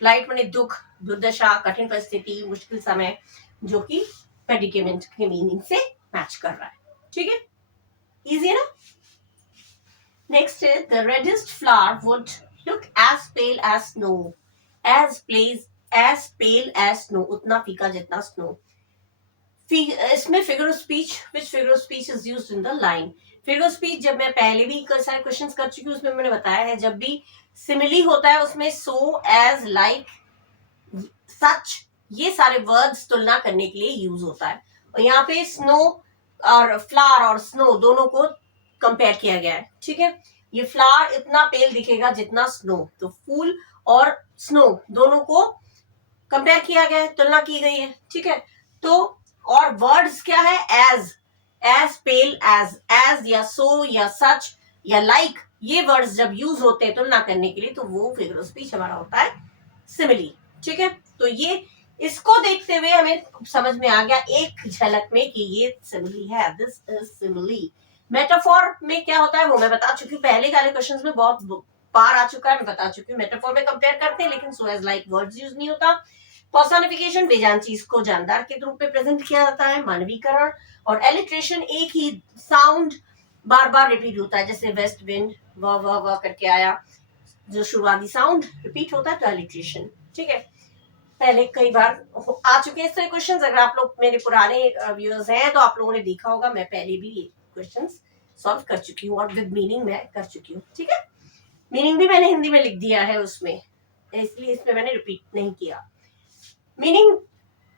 प्लाइट माने दुख, दुर्दशा, कठिन परिस्थिति, मुश्किल समय, जो कि प्रेडिकेमेंट के मीनिंग से मैच कर रहा है, ठीक है, इजी है ना। नेक्स्ट है the reddest flower would look as pale as snow, as pale as snow, उतना फीका जितना स्नो। इसमें figure of speech, which figure of speech is used in the line. Figure of speech जब मैं पहले भी सारे क्वेश्चंस कर चुकी हूँ, उसमें मैंने बताया है, जब भी सिमिली होता है उसमें सो, एज, लाइक, सच, ये सारे वर्ड्स तुलना करने के लिए यूज होता है। और यहाँ पे स्नो और फ्लावर और स्नो दोनों को कंपेयर किया गया है, ठीक है। ये फ्लावर इतना पेल दिखेगा जितना स्नो, तो फूल और स्नो दोनों को कंपेयर किया गया है, तुलना की गई है, ठीक है। तो और वर्ड्स क्या है, एज पेल एज या सो या सच या लाइक, ये वर्ड्स जब यूज होते हैं तुलना करने के लिए, तो वो फिगर ऑफ स्पीच हमारा होता है सिमिली, ठीक है। तो ये इसको देखते हुए हमें समझ में आ गया एक झलक में कि ये सिमिली है, दिस इज सिमिली। मेटाफोर में क्या होता है वो मैं बता चुकी हूँ, पहले वाले क्वेश्चंस में बहुत बार आ चुका है, मैं बता चुकी हूँ। मेटाफोर में कंपेयर करते हैं, लेकिन so as like words use नहीं होता। पर्सोनिफिकेशन, बेजान चीज को जानदार के रूप में प्रेजेंट किया जाता है, मानवीकरण। और एलिट्रेशन, एक ही साउंड बार बार रिपीट होता है, जैसे वेस्ट विंड, व करके आया, जो शुरुआती साउंड रिपीट होता है, तो एलिट्रेशन, ठीक है। पहले कई बार आ चुके हैं इस तरह क्वेश्चन, अगर आप लोग मेरे पुराने व्यूअर्स हैं तो आप लोगों ने देखा होगा, मैं पहले भी ये क्वेश्चन सॉल्व कर चुकी हूँ और विद मीनिंग मैं कर चुकी हूँ, ठीक है। मीनिंग भी मैंने हिंदी में लिख दिया है उसमें, इसलिए इसमें मैंने रिपीट नहीं किया। मीनिंग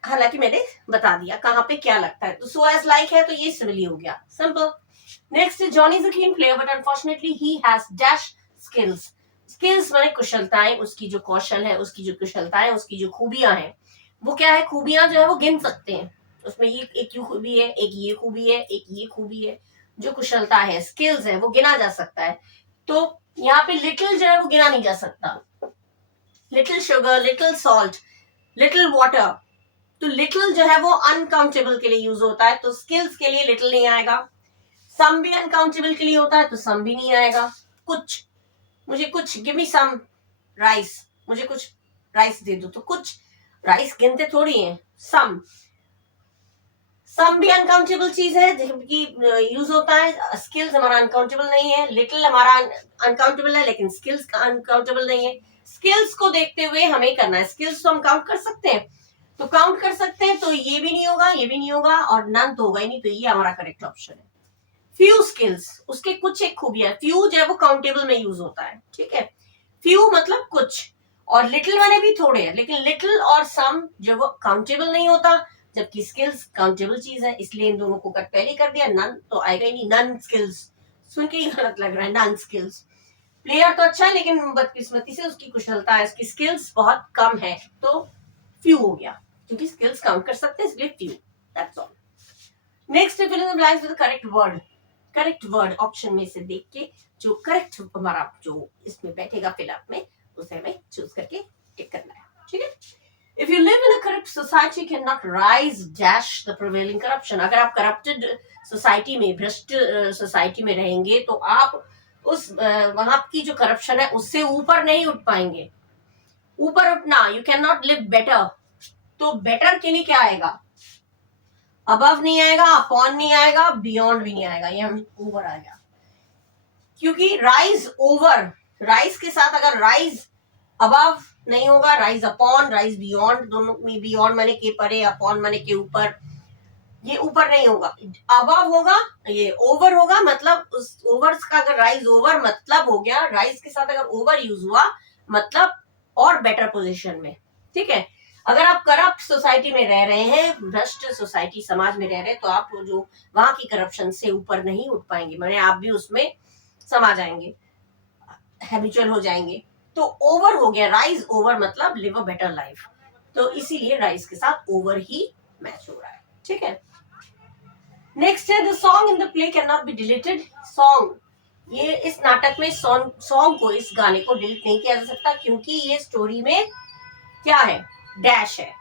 हालांकि मैंने बता दिया कहाँ पे क्या लगता है, तो सो एज लाइक है तो ये सिमिली हो गया, simple. Next, Johnny is a keen player but unfortunately he has dash skills. Skills माने कुशलताएं, उसकी जो कौशल है, उसकी जो कुशलताएं, उसकी जो खूबियां हैं, वो क्या है, खूबियां जो है वो गिन सकते हैं, उसमें ये एक ये खूबी है, एक ये खूबी है, एक ये खूबी है, जो कुशलता है, स्किल्स है, वो गिना जा सकता है। तो यहाँ पे लिटिल जो है वो गिना नहीं जा सकता। Little sugar, little salt, little water, तो लिटिल जो है वो अनकाउंटेबल के लिए यूज होता है, तो स्किल्स के लिए लिटिल नहीं आएगा। सम भी अनकाउंटेबल के लिए होता है, तो सम भी नहीं आएगा। कुछ, मुझे कुछ, गिव मी सम राइस, मुझे कुछ राइस दे दो, तो कुछ राइस गिनते थोड़ी है। सम भी अनकाउंटेबल चीज है जबकि यूज होता है। स्किल्स हमारा अनकाउंटेबल नहीं है। लिटिल हमारा अनकाउंटेबल है, लेकिन स्किल्स का अनकाउंटेबल नहीं है। स्किल्स को देखते हुए हमें करना है। स्किल्स तो हम काउंट कर सकते हैं, तो काउंट कर सकते हैं, तो ये भी नहीं होगा, ये भी नहीं होगा, और नन तो होगा ही नहीं, तो ये हमारा करेक्ट ऑप्शन है। फ्यू स्किल्स, उसके कुछ एक खूबियां। फ्यू जो है वो काउंटेबल में यूज होता है, ठीक है। फ्यू मतलब कुछ, और लिटिल वाले भी थोड़े हैं, लेकिन लिटिल और सम जो वो काउंटेबल नहीं होता, जबकि स्किल्स काउंटेबल चीज है, इसलिए इन दोनों को कट पहले कर दिया। नन तो आएगा ही नहीं, नन स्किल्स सुन के ही गलत लग रहा है, नन स्किल्स। प्लेयर तो अच्छा है, लेकिन बदकिस्मती से उसकी कुशलता है, उसकी स्किल्स बहुत कम है, तो फ्यू हो गया, क्योंकि स्किल्स काउंट कर सकते हैं, इसलिए few. That's all. Next fill in the blanks with the correct word. Correct word option में से देख के जो करेक्ट हमारा जो इसमें बैठेगा फिलअप में, उसे हमें चूज करके टिक करना है, ठीक है। If you live in a corrupt society, cannot rise dash the prevailing corruption. अगर आप करप्टेड सोसाइटी में, भ्रष्ट सोसाइटी में रहेंगे, तो आप उस वहां की जो करप्शन है उससे ऊपर नहीं उठ पाएंगे। ऊपर उठना, you can not live better, तो बेटर के लिए क्या आएगा? अबव नहीं आएगा, अपॉन नहीं आएगा, बियॉन्ड भी नहीं आएगा, ये हम ओवर आ गया। क्योंकि राइज ओवर, राइज के साथ अगर राइज अबव नहीं होगा, राइज अपॉन, राइज बियॉन्ड, दोनों में बियॉन्ड माने के परे, अपॉन माने के ऊपर, ये ऊपर नहीं होगा। अबव होगा, ये ओवर होगा, मतलब उस ओवर का अगर राइज ओवर मतलब हो गया, राइज के साथ अगर ओवर यूज हुआ मतलब और बेटर पोजीशन में, ठीक है। अगर आप करप्ट सोसाइटी में रह रहे हैं, भ्रष्ट सोसाइटी समाज में रह रहे हैं, तो आप जो वहां की करप्शन से ऊपर नहीं उठ पाएंगे, माने आप भी उसमें समा जाएंगे, हैबिचुअल हो जाएंगे। तो ओवर हो गया, राइज ओवर मतलब लिव अ बेटर लाइफ, तो इसीलिए राइज के साथ ओवर ही मैच हो रहा है, ठीक है। नेक्स्ट है the song in the play can not be deleted. Song, ये इस नाटक में सॉन्ग को, इस गाने को डिलीट नहीं किया जा सकता, क्योंकि ये स्टोरी में क्या है? डैश है।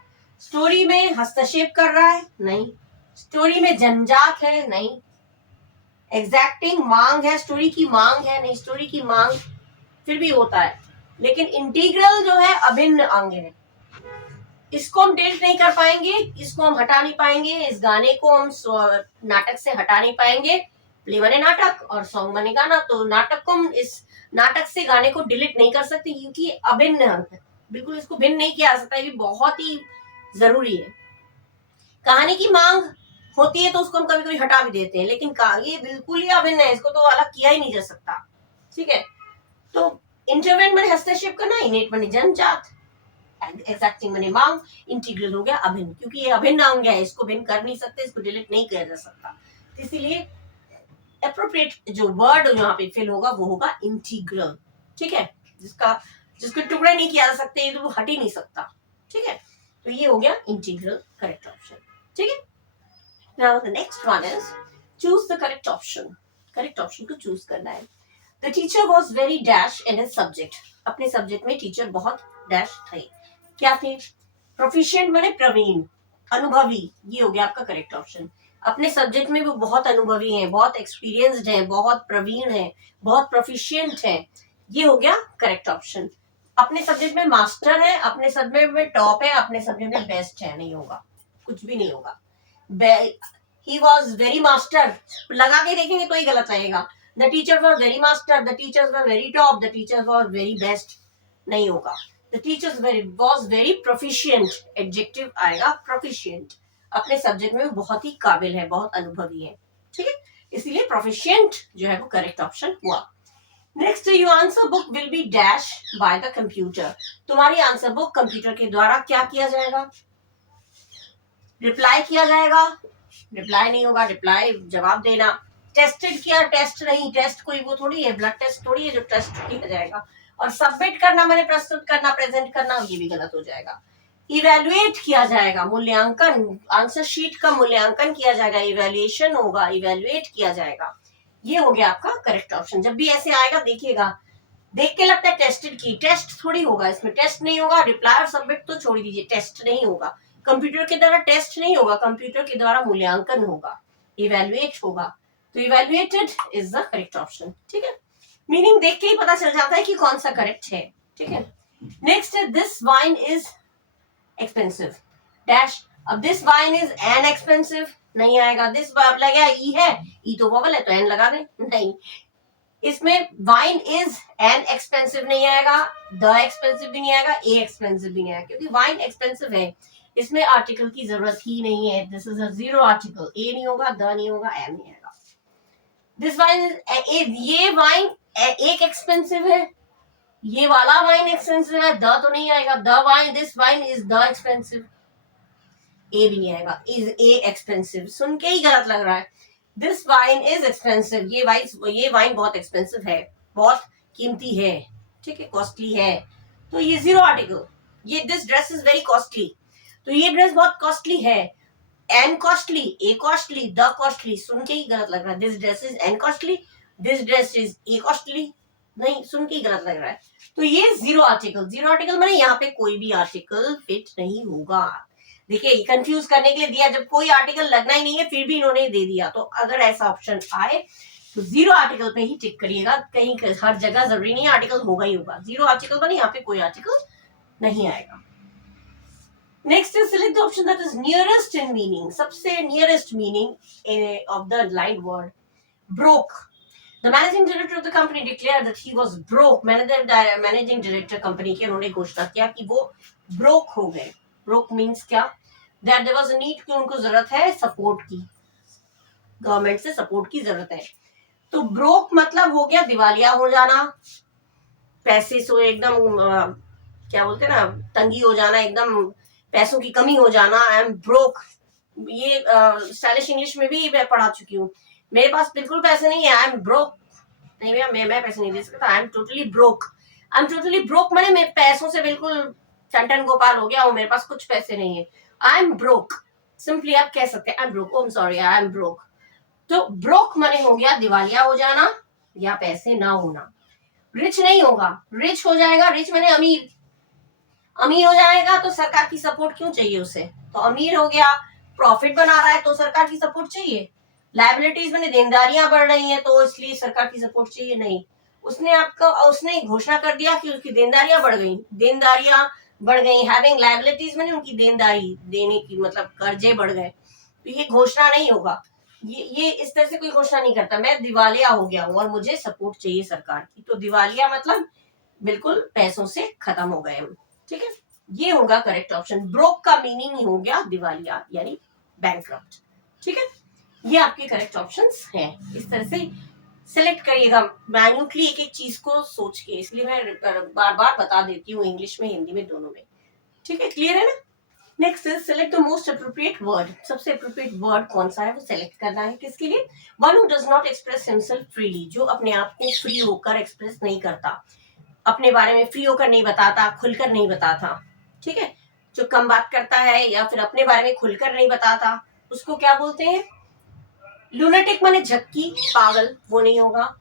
स्टोरी में हस्तक्षेप कर रहा है? नहीं। स्टोरी में जन्मजात है? नहीं। एग्जैक्टिंग मांग है, स्टोरी की मांग है? नहीं। स्टोरी की मांग फिर भी होता है, लेकिन इंटीग्रल जो है अभिन्न अंग है, इसको हम डिलीट नहीं कर पाएंगे, इसको हम हटा नहीं पाएंगे, इस गाने को हम नाटक से हटा नहीं पाएंगे। प्ले बने नाटक और सॉन्ग बने गाना, तो नाटक को हम इस नाटक से गाने को डिलीट नहीं कर सकते, क्योंकि अभिन्न अंग है, बिल्कुल इसको भिन्न नहीं किया जा सकता, ये बहुत ही जरूरी है। कहानी की मांग होती है तो उसको हम कभी कभी हटा भी देते हैं, लेकिन ये बिल्कुल ही अभिन्न है, इसको तो अलग किया ही नहीं जा सकता, ठीक है। तो इंटरवेंट बने हस्तक्षेप करना, इनेट बने जन्मजात, एग्जैक्टिंग बने मांग, इंटीग्रल हो गया अभिन्न, क्योंकि ये अभिन्न अंग है, इसको भिन्न कर नहीं सकते, इसको डिलीट नहीं किया जा सकता, इसीलिए एप्रोप्रिएट जो वर्ड यहाँ पे फिल होगा वो होगा इंटीग्रल, ठीक है। जिसको टुकड़े नहीं किया जा सकते, तो वो हट ही नहीं सकता, ठीक है। तो ये हो गया इंटीग्रल करेक्ट ऑप्शन, ठीक है। Now the next one is choose the correct option. Correct option को चूज करना है। The teacher was very dash in his subject. अपने सब्जेक्ट में टीचर बहुत डैश थे। क्या थे? प्रोफिशिएंट माने प्रवीण, अनुभवी, ये हो गया आपका करेक्ट ऑप्शन। अपने सब्जेक्ट में वो बहुत अनुभवी हैं, बहुत एक्सपीरियंस्ड हैं, बहुत प्रवीण हैं, बहुत प्रोफिशिएंट हैं, ये हो गया करेक्ट ऑप्शन। अपने सब्जेक्ट में मास्टर है, अपने सब्जेक्ट में टॉप है, अपने सब्जेक्ट में बेस्ट है, नहीं होगा, कुछ भी नहीं होगा। ही वॉज वेरी मास्टर लगा के देखेंगे तो ही गलत लगेगा। The teacher was very master, the teachers were very top, the teacher was very best, नहीं होगा। The teachers was very proficient, adjective आएगा प्रोफिशिएंट। अपने सब्जेक्ट में वो बहुत ही काबिल है, बहुत अनुभवी है, ठीक है, इसीलिए प्रोफिशिएंट जो है वो करेक्ट ऑप्शन हुआ। Next, your answer book will be dash by the computer. तुम्हारी आंसर बुक कंप्यूटर के द्वारा क्या किया जाएगा? रिप्लाई किया जाएगा? रिप्लाई नहीं होगा, रिप्लाई जवाब देना। टेस्टेड किया, टेस्ट नहीं, टेस्ट कोई वो थोड़ी है, ब्लड टेस्ट थोड़ी है जो टेस्ट किया जाएगा। और सबमिट करना मैंने प्रस्तुत करना, प्रेजेंट करना, ये भी गलत हो जाएगा। इवेल्युएट किया जाएगा, मूल्यांकन, आंसर शीट का मूल्यांकन किया जाएगा, इवेल्युएशन होगा, इवेल्युएट किया जाएगा। ये हो गया आपका करेक्ट ऑप्शन। जब भी ऐसे आएगा देखिएगा, देख के लगता है टेस्टेड की, टेस्ट थोड़ी होगा इसमें, टेस्ट नहीं होगा। रिप्लाई और सबमिट तो छोड़ दीजिए, टेस्ट नहीं होगा। कंप्यूटर के द्वारा टेस्ट नहीं होगा, कंप्यूटर के द्वारा मूल्यांकन होगा, इवेल्युएट होगा। तो evaluated is the correct option. ठीक है, मीनिंग देख के ही पता चल जाता है कि कौन सा करेक्ट है। ठीक है, नेक्स्ट है this wine is expensive dash. अब this wine is an expensive नहीं आएगा, दिस लगा ई है, ई तो वोवल है तो एन लगा दें, नहीं। इसमें वाइन इज एन एक्सपेंसिव नहीं आएगा, द एक्सपेंसिव भी नहीं आएगा, ए एक्सपेंसिव भी नहीं आएगा, क्योंकि वाइन एक्सपेंसिव है, इसमें आर्टिकल की जरूरत ही नहीं है। This is a zero article, a नहीं होगा, द नहीं होगा, एन नहीं आएगा। दिस वाइन इज, ये वाइन एक एक्सपेंसिव है, ये वाला वाइन एक्सपेंसिव है, द तो नहीं आएगा, the wine, this wine is the expensive, a भी नहीं आएगा, इज ए एक्सपेंसिव, सुन के ही गलत लग रहा है। दिस वाइन इज एक्सपेंसिव, ये वाइन बहुत एक्सपेंसिव है, बहुत कीमती है, ठीक है, कॉस्टली है, तो ये जीरो आर्टिकल। ये this dress is very costly, तो ये ड्रेस बहुत कॉस्टली है, an costly, a costly, the costly, सुन के ही गलत लग रहा है। This dress is an costly, this dress is a costly, नहीं, सुन के ही गलत लग रहा है। तो ये जीरो आर्टिकल, जीरो आर्टिकल माने यहाँ पे कोई भी आर्टिकल फिट नहीं होगा। देखिए, कंफ्यूज करने के लिए दिया, जब कोई आर्टिकल लगना ही नहीं है फिर भी इन्होंने दे दिया। तो अगर ऐसा ऑप्शन आए तो जीरो आर्टिकल पे ही टिक करिएगा, कहीं हर जगह जरूरी नहीं आर्टिकल होगा ही होगा, जीरो आर्टिकल पर यहाँ पे कोई आर्टिकल नहीं आएगा। Next is select the option that is nearest in meaning, सबसे nearest meaning of the line word broke. The managing director of the company declared that he was broke. Managing director company के उन्होंने घोषणा किया कि वो broke हो गए। Broke means क्या? That there was a need, कि उनको जरूरत है सपोर्ट की, गवर्नमेंट से सपोर्ट की जरूरत है। तो ब्रोक मतलब हो गया दिवालिया हो जाना, पैसे से एकदम क्या बोलते हैं ना, तंगी हो जाना, एकदम पैसों की कमी हो जाना। आई एम ब्रोक, ये स्टाइलिश इंग्लिश में भी मैं पढ़ा चुकी हूँ। मेरे पास बिल्कुल पैसे नहीं है, आई एम ब्रोक, नहीं भैया मैं पैसे नहीं दे सकता, I am totally broke. I am totally broke माने मैं पैसों से बिल्कुल चंटन गोपाल हो गया हूँ, मेरे पास कुछ पैसे नहीं है। आई एम ब्रोक, सिंपली आप कह सकते हैं I am broke, um sorry I am broke. तो ब्रोक माने हो गया दिवालिया हो जाना या पैसे ना होना। रिच नहीं होगा, रिच हो जाएगा, रिच माने अमीर, अमीर हो जाएगा तो सरकार की सपोर्ट क्यों चाहिए उसे, तो अमीर हो गया, प्रॉफिट बना रहा है तो सरकार की सपोर्ट चाहिए। लाइबिलिटीज में देनदारियां बढ़ रही हैं तो इसलिए सरकार की सपोर्ट चाहिए, नहीं। उसने घोषणा कर दिया कि उसकी देनदारियां बढ़ गई, हैविंग लाइबिलिटीज में उनकी देनदारी देने की मतलब कर्जे बढ़ गए, तो ये घोषणा नहीं होगा। ये इस तरह से कोई घोषणा नहीं करता, मैं दिवालिया हो गया हूँ और मुझे सपोर्ट चाहिए सरकार की, तो दिवालिया मतलब बिल्कुल पैसों से खत्म हो गए हम। ठीक है, ये होगा करेक्ट ऑप्शन। ब्रोक का मीनिंग हो गया दिवालिया यानी बैंकक्रप्ट। ठीक है, ये आपके करेक्ट ऑप्शंस हैं। इस तरह से सिलेक्ट करिएगा मैन्युअली एक एक चीज को सोच के, इसलिए मैं बार बार बता देती हूँ इंग्लिश में हिंदी में दोनों में। ठीक है, क्लियर है ना? Next is select the most appropriate word. सबसे अप्रोप्रिएट वर्ड कौन सा है वो सिलेक्ट करना है, किसके लिए? One who does not express himself freely, जो अपने आप को फ्री होकर एक्सप्रेस नहीं करता, अपने बारे में फ्री होकर नहीं बताता, खुलकर नहीं बताता। ठीक है, जो कम बात करता है या फिर अपने बारे में खुलकर नहीं बताता, उसको क्या बोलते हैं? लूनेटिक माने झक्की, पागल, वो नहीं होगा।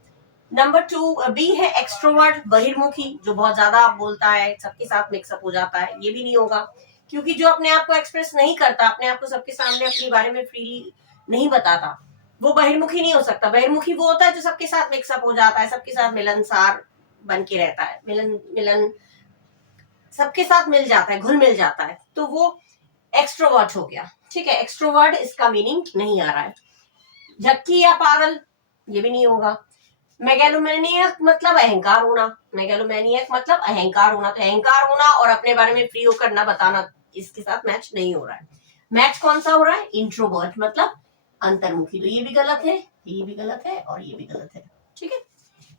नंबर 2 बी है एक्सट्रोवर्ट, बहिर्मुखी, जो बहुत ज्यादा बोलता है, सबके साथ मिक्सअप हो जाता है, ये भी नहीं होगा, क्योंकि जो अपने आप को एक्सप्रेस नहीं करता, अपने आप को सबके सामने अपने बारे में फ्रीली नहीं बताता, वो बहिर्मुखी नहीं हो सकता। बहिर्मुखी वो होता है जो सबके साथ मिक्सअप हो जाता है, सबके साथ मिलनसार बन के रहता है, मिलन सबके साथ मिल जाता है, घुल मिल जाता है, तो वो एक्सट्रोवर्ट हो गया। ठीक है, एक्सट्रोवर्ट इसका मीनिंग नहीं आ रहा है। झक्की या पागल, ये भी नहीं होगा। मेगैलोमैनियक मतलब अहंकार होना, मेगैलोमैनियक मतलब अहंकार होना, तो अहंकार होना और अपने बारे में फ्री होकर ना बताना, इसके साथ मैच नहीं हो रहा है। मैच कौन सा हो रहा है? इंट्रोवर्ट मतलब अंतर्मुखी, तो ये भी गलत है, ये भी गलत है और ये भी गलत है। ठीक है,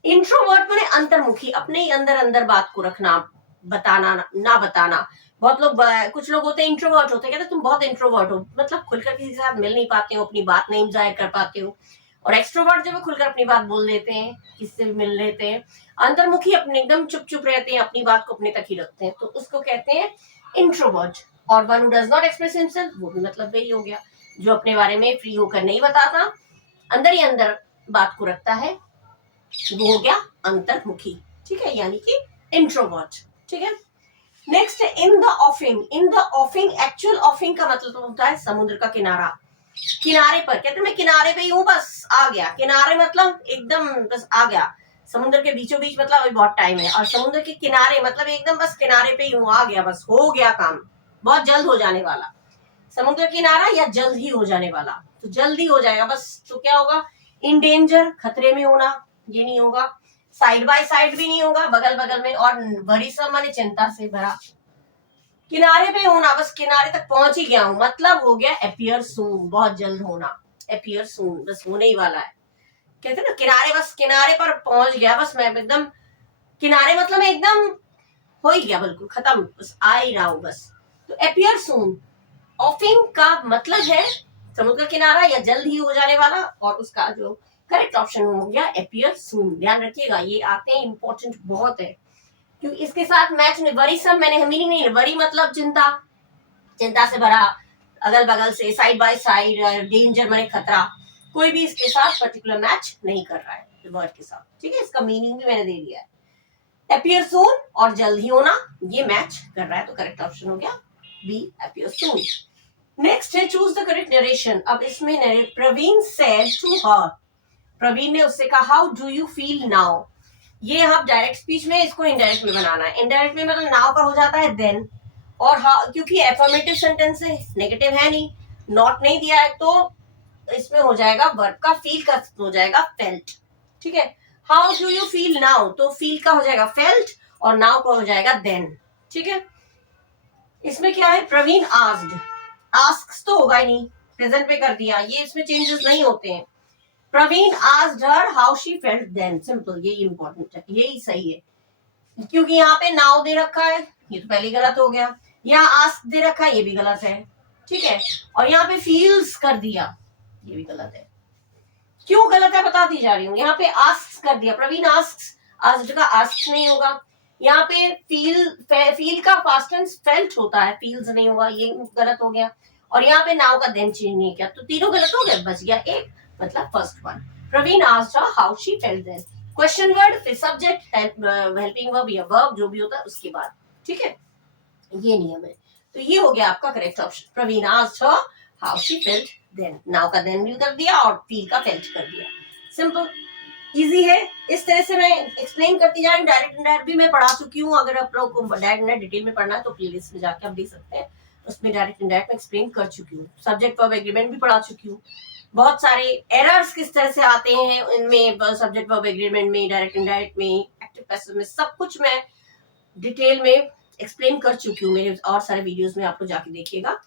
इंट्रोवर्ट माने अंतर्मुखी, अपने ही अंदर अंदर बात को रखना, बताना ना बताना। बहुत लोग, कुछ लोग होते हैं इंट्रोवर्ट होते हैं, कहते तुम बहुत इंट्रोवर्ट हो, मतलब खुलकर किसी के साथ मिल नहीं पाते हो, अपनी बात नहीं जाहिर कर पाते हो। और एक्सट्रोवर्ट जब खुलकर अपनी बात बोल देते हैं, किससे भी मिल लेते हैं। अंतर्मुखी अपने एकदम चुप चुप रहते हैं, अपनी बात को अपने तक ही रखते हैं, तो उसको कहते हैं इंट्रोवर्ट। और one who does not express himself, वो भी मतलब वही हो गया, जो अपने बारे में फ्री होकर नहीं बताता, अंदर ही अंदर बात को रखता है वो हो गया अंतर्मुखी, ठीक है, यानी कि इंट्रोवर्ट, ठीक है। नेक्स्ट है in the offing. In the offing, actual offing का मतलब होता है समुद्र का किनारा। किनारे पर, कहते हैं मैं किनारे पे ही हूँ, बस आ गया। किनारे मतलब एकदम बस आ गया। समुद्र के बीचों बीच मतलब अभी बहुत टाइम है, और समुद्र के किनारे मतलब एकदम बस किनारे पे ही हूँ, आ गया, बस हो गया काम, बहुत जल्द हो जाने वाला। समुद्र किनारा या जल्द ही हो जाने वाला, तो जल्द ही हो जाएगा बस। तो क्या होगा, इन डेंजर, खतरे में होना, ये नहीं होगा। साइड बाय साइड भी नहीं होगा, बगल बगल में। और वरीसम माने चिंता से भरा। किनारे पे होना, बस किनारे तक पहुंच ही गया हूं, मतलब हो गया अपीयर सून, बहुत जल्द होना। अपीयर सून, बस होने ही वाला है। कहते हैं ना किनारे, बस किनारे पर पहुंच गया, बस मैं एकदम किनारे, मतलब मैं एकदम हो ही गया, बिल्कुल खत्म, बस आ ही रहा हूं बस। तो अपीयर सून, ऑफिंग का मतलब है समुद्र किनारा या जल्द ही हो जाने वाला, और उसका जो करेक्ट ऑप्शन हो गया अपीयर सून। ध्यान रखिएगा, ये आते हैं, इंपॉर्टेंट बहुत है, क्योंकि इसके साथ मैच में वरी सब मैंने मीनिंग नहीं, वरी मतलब चिंता, चिंता से भरा, अगल बगल से, साइड बाय साइड, डेंजर माने खतरा, कोई भी इसके साथ पर्टिकुलर मैच नहीं कर रहा है वर्ड के साथ, ठीक है। इसका मीनिंग भी मैंने दे दिया है। अपीयर सून और जल्द ही होना, ये मैच कर रहा है, तो करेक्ट ऑप्शन हो गया बी, अपीयर सून। नेक्स्ट है चूज द करेक्ट नरेशन। अब इसमें Praveen said to her, Praveen ने उससे कहा how do you feel now. ये आप डायरेक्ट स्पीच में, इसको इनडायरेक्ट में बनाना है। इनडायरेक्ट में मतलब नाउ का हो जाता है देन, और क्योंकि एफर्मेटिव सेंटेंस है, नेगेटिव है नहीं, नॉट नहीं दिया है, तो इसमें हो जाएगा वर्ब का फील का हो जाएगा फेल्ट, ठीक है। How do you feel now, तो फील का हो जाएगा फेल्ट, और नाउ का हो जाएगा देन, ठीक है। इसमें क्या है, प्रवीण आस्क्ड, आस्क्स तो होगा ही नहीं, प्रेजेंट में कर दिया, ये इसमें चेंजेस नहीं होते हैं। Praveen asked her how she felt then, simple, यही इंपॉर्टेंट है, यही सही है, क्योंकि यहाँ पे नाउ दे रखा है, ये तो पहले गलत हो गया। यहाँ आस्क दे रखा है, ये भी गलत है, ठीक है। और यहाँ पे फील्स कर दिया, ये भी गलत है। क्यों गलत है बताती जा रही हूँ। यहाँ पे आस्क कर दिया, प्रवीण आस्क्स, आस्क्ड का आस्क नहीं होगा। यहाँ पे फील का पास्ट टेंस फेल्ट होता है, फील्स नहीं होगा, ये गलत हो गया। और यहाँ पे नाउ का देन चेंज नहीं किया, तो तीनों गलत हो गए, बच गया एक, मतलब first one. Praveen asked her how she felt then, question word, फिर सब्जेक्ट, हेल्पिंग वर्ब या वर्ब जो भी होता है उसके बाद, ठीक है, ये नियम है। तो ये हो गया आपका correct option, Praveen asked her how she felt then, now का देन भी कर दिया और फील का फेल्ट कर दिया, सिंपल, इजी है। इस तरह से मैं एक्सप्लेन करती जा रही हूँ। डायरेक्ट इनडायरेक्ट भी मैं पढ़ा चुकी हूँ, अगर आप लोग को डायरेक्ट इनडायरेक्ट डिटेल में पढ़ना है तो प्लेलिस्ट में जाके आप देख सकते हैं, उसमें डायरेक्ट इनडायरेक्ट में एक्सप्लेन कर चुकी हूँ। सब्जेक्ट वर्ब एग्रीमेंट भी पढ़ा चुकी हूँ, बहुत सारे एरर्स किस तरह से आते हैं इनमें, सब्जेक्ट वर्ब एग्रीमेंट में, डायरेक्ट इनडायरेक्ट में, एक्टिव पैसिव में, सब कुछ मैं डिटेल में एक्सप्लेन कर चुकी हूँ मेरे और सारे वीडियोस में, आप लोग जाके देखिएगा।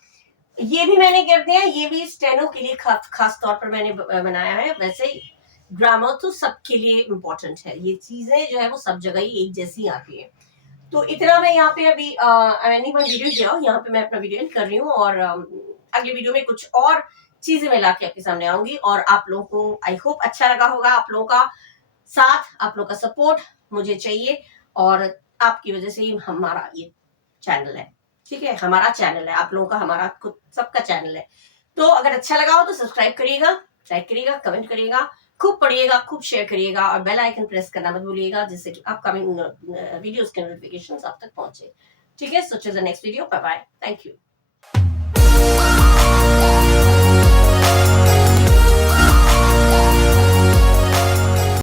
ये भी मैंने कर दिया, ये भी स्टेनो के लिए खास तौर पर मैंने बनाया है। वैसे ग्रामर तो सबके लिए इम्पोर्टेंट है, ये चीजें जो है वो सब जगह ही एक जैसी आती है। तो इतना मैं यहाँ पे अभी वीडियो किया, यहाँ पे मैं अपना वीडियो एंड कर रही हूँ, और अगले वीडियो में कुछ और चीजें मैं लाके आपके सामने आऊंगी, और आप लोगों को आई होप अच्छा लगा होगा। आप लोगों का साथ, आप लोगों का सपोर्ट मुझे चाहिए, और आपकी वजह से ही हमारा ये चैनल है, ठीक है, हमारा चैनल है, आप लोगों का, हमारा खुद सबका चैनल है। तो अगर अच्छा लगा हो तो सब्सक्राइब करिएगा, लाइक करिएगा, कमेंट करिएगा, खूब पढ़िएगा, खूब शेयर करिएगा, और बेल आइकन प्रेस करना मत भूलिएगा, जिससे कि अपकमिंग वीडियोस के नोटिफिकेशंस आप तक पहुंचे, ठीक है। So till the next video, bye bye, thank you.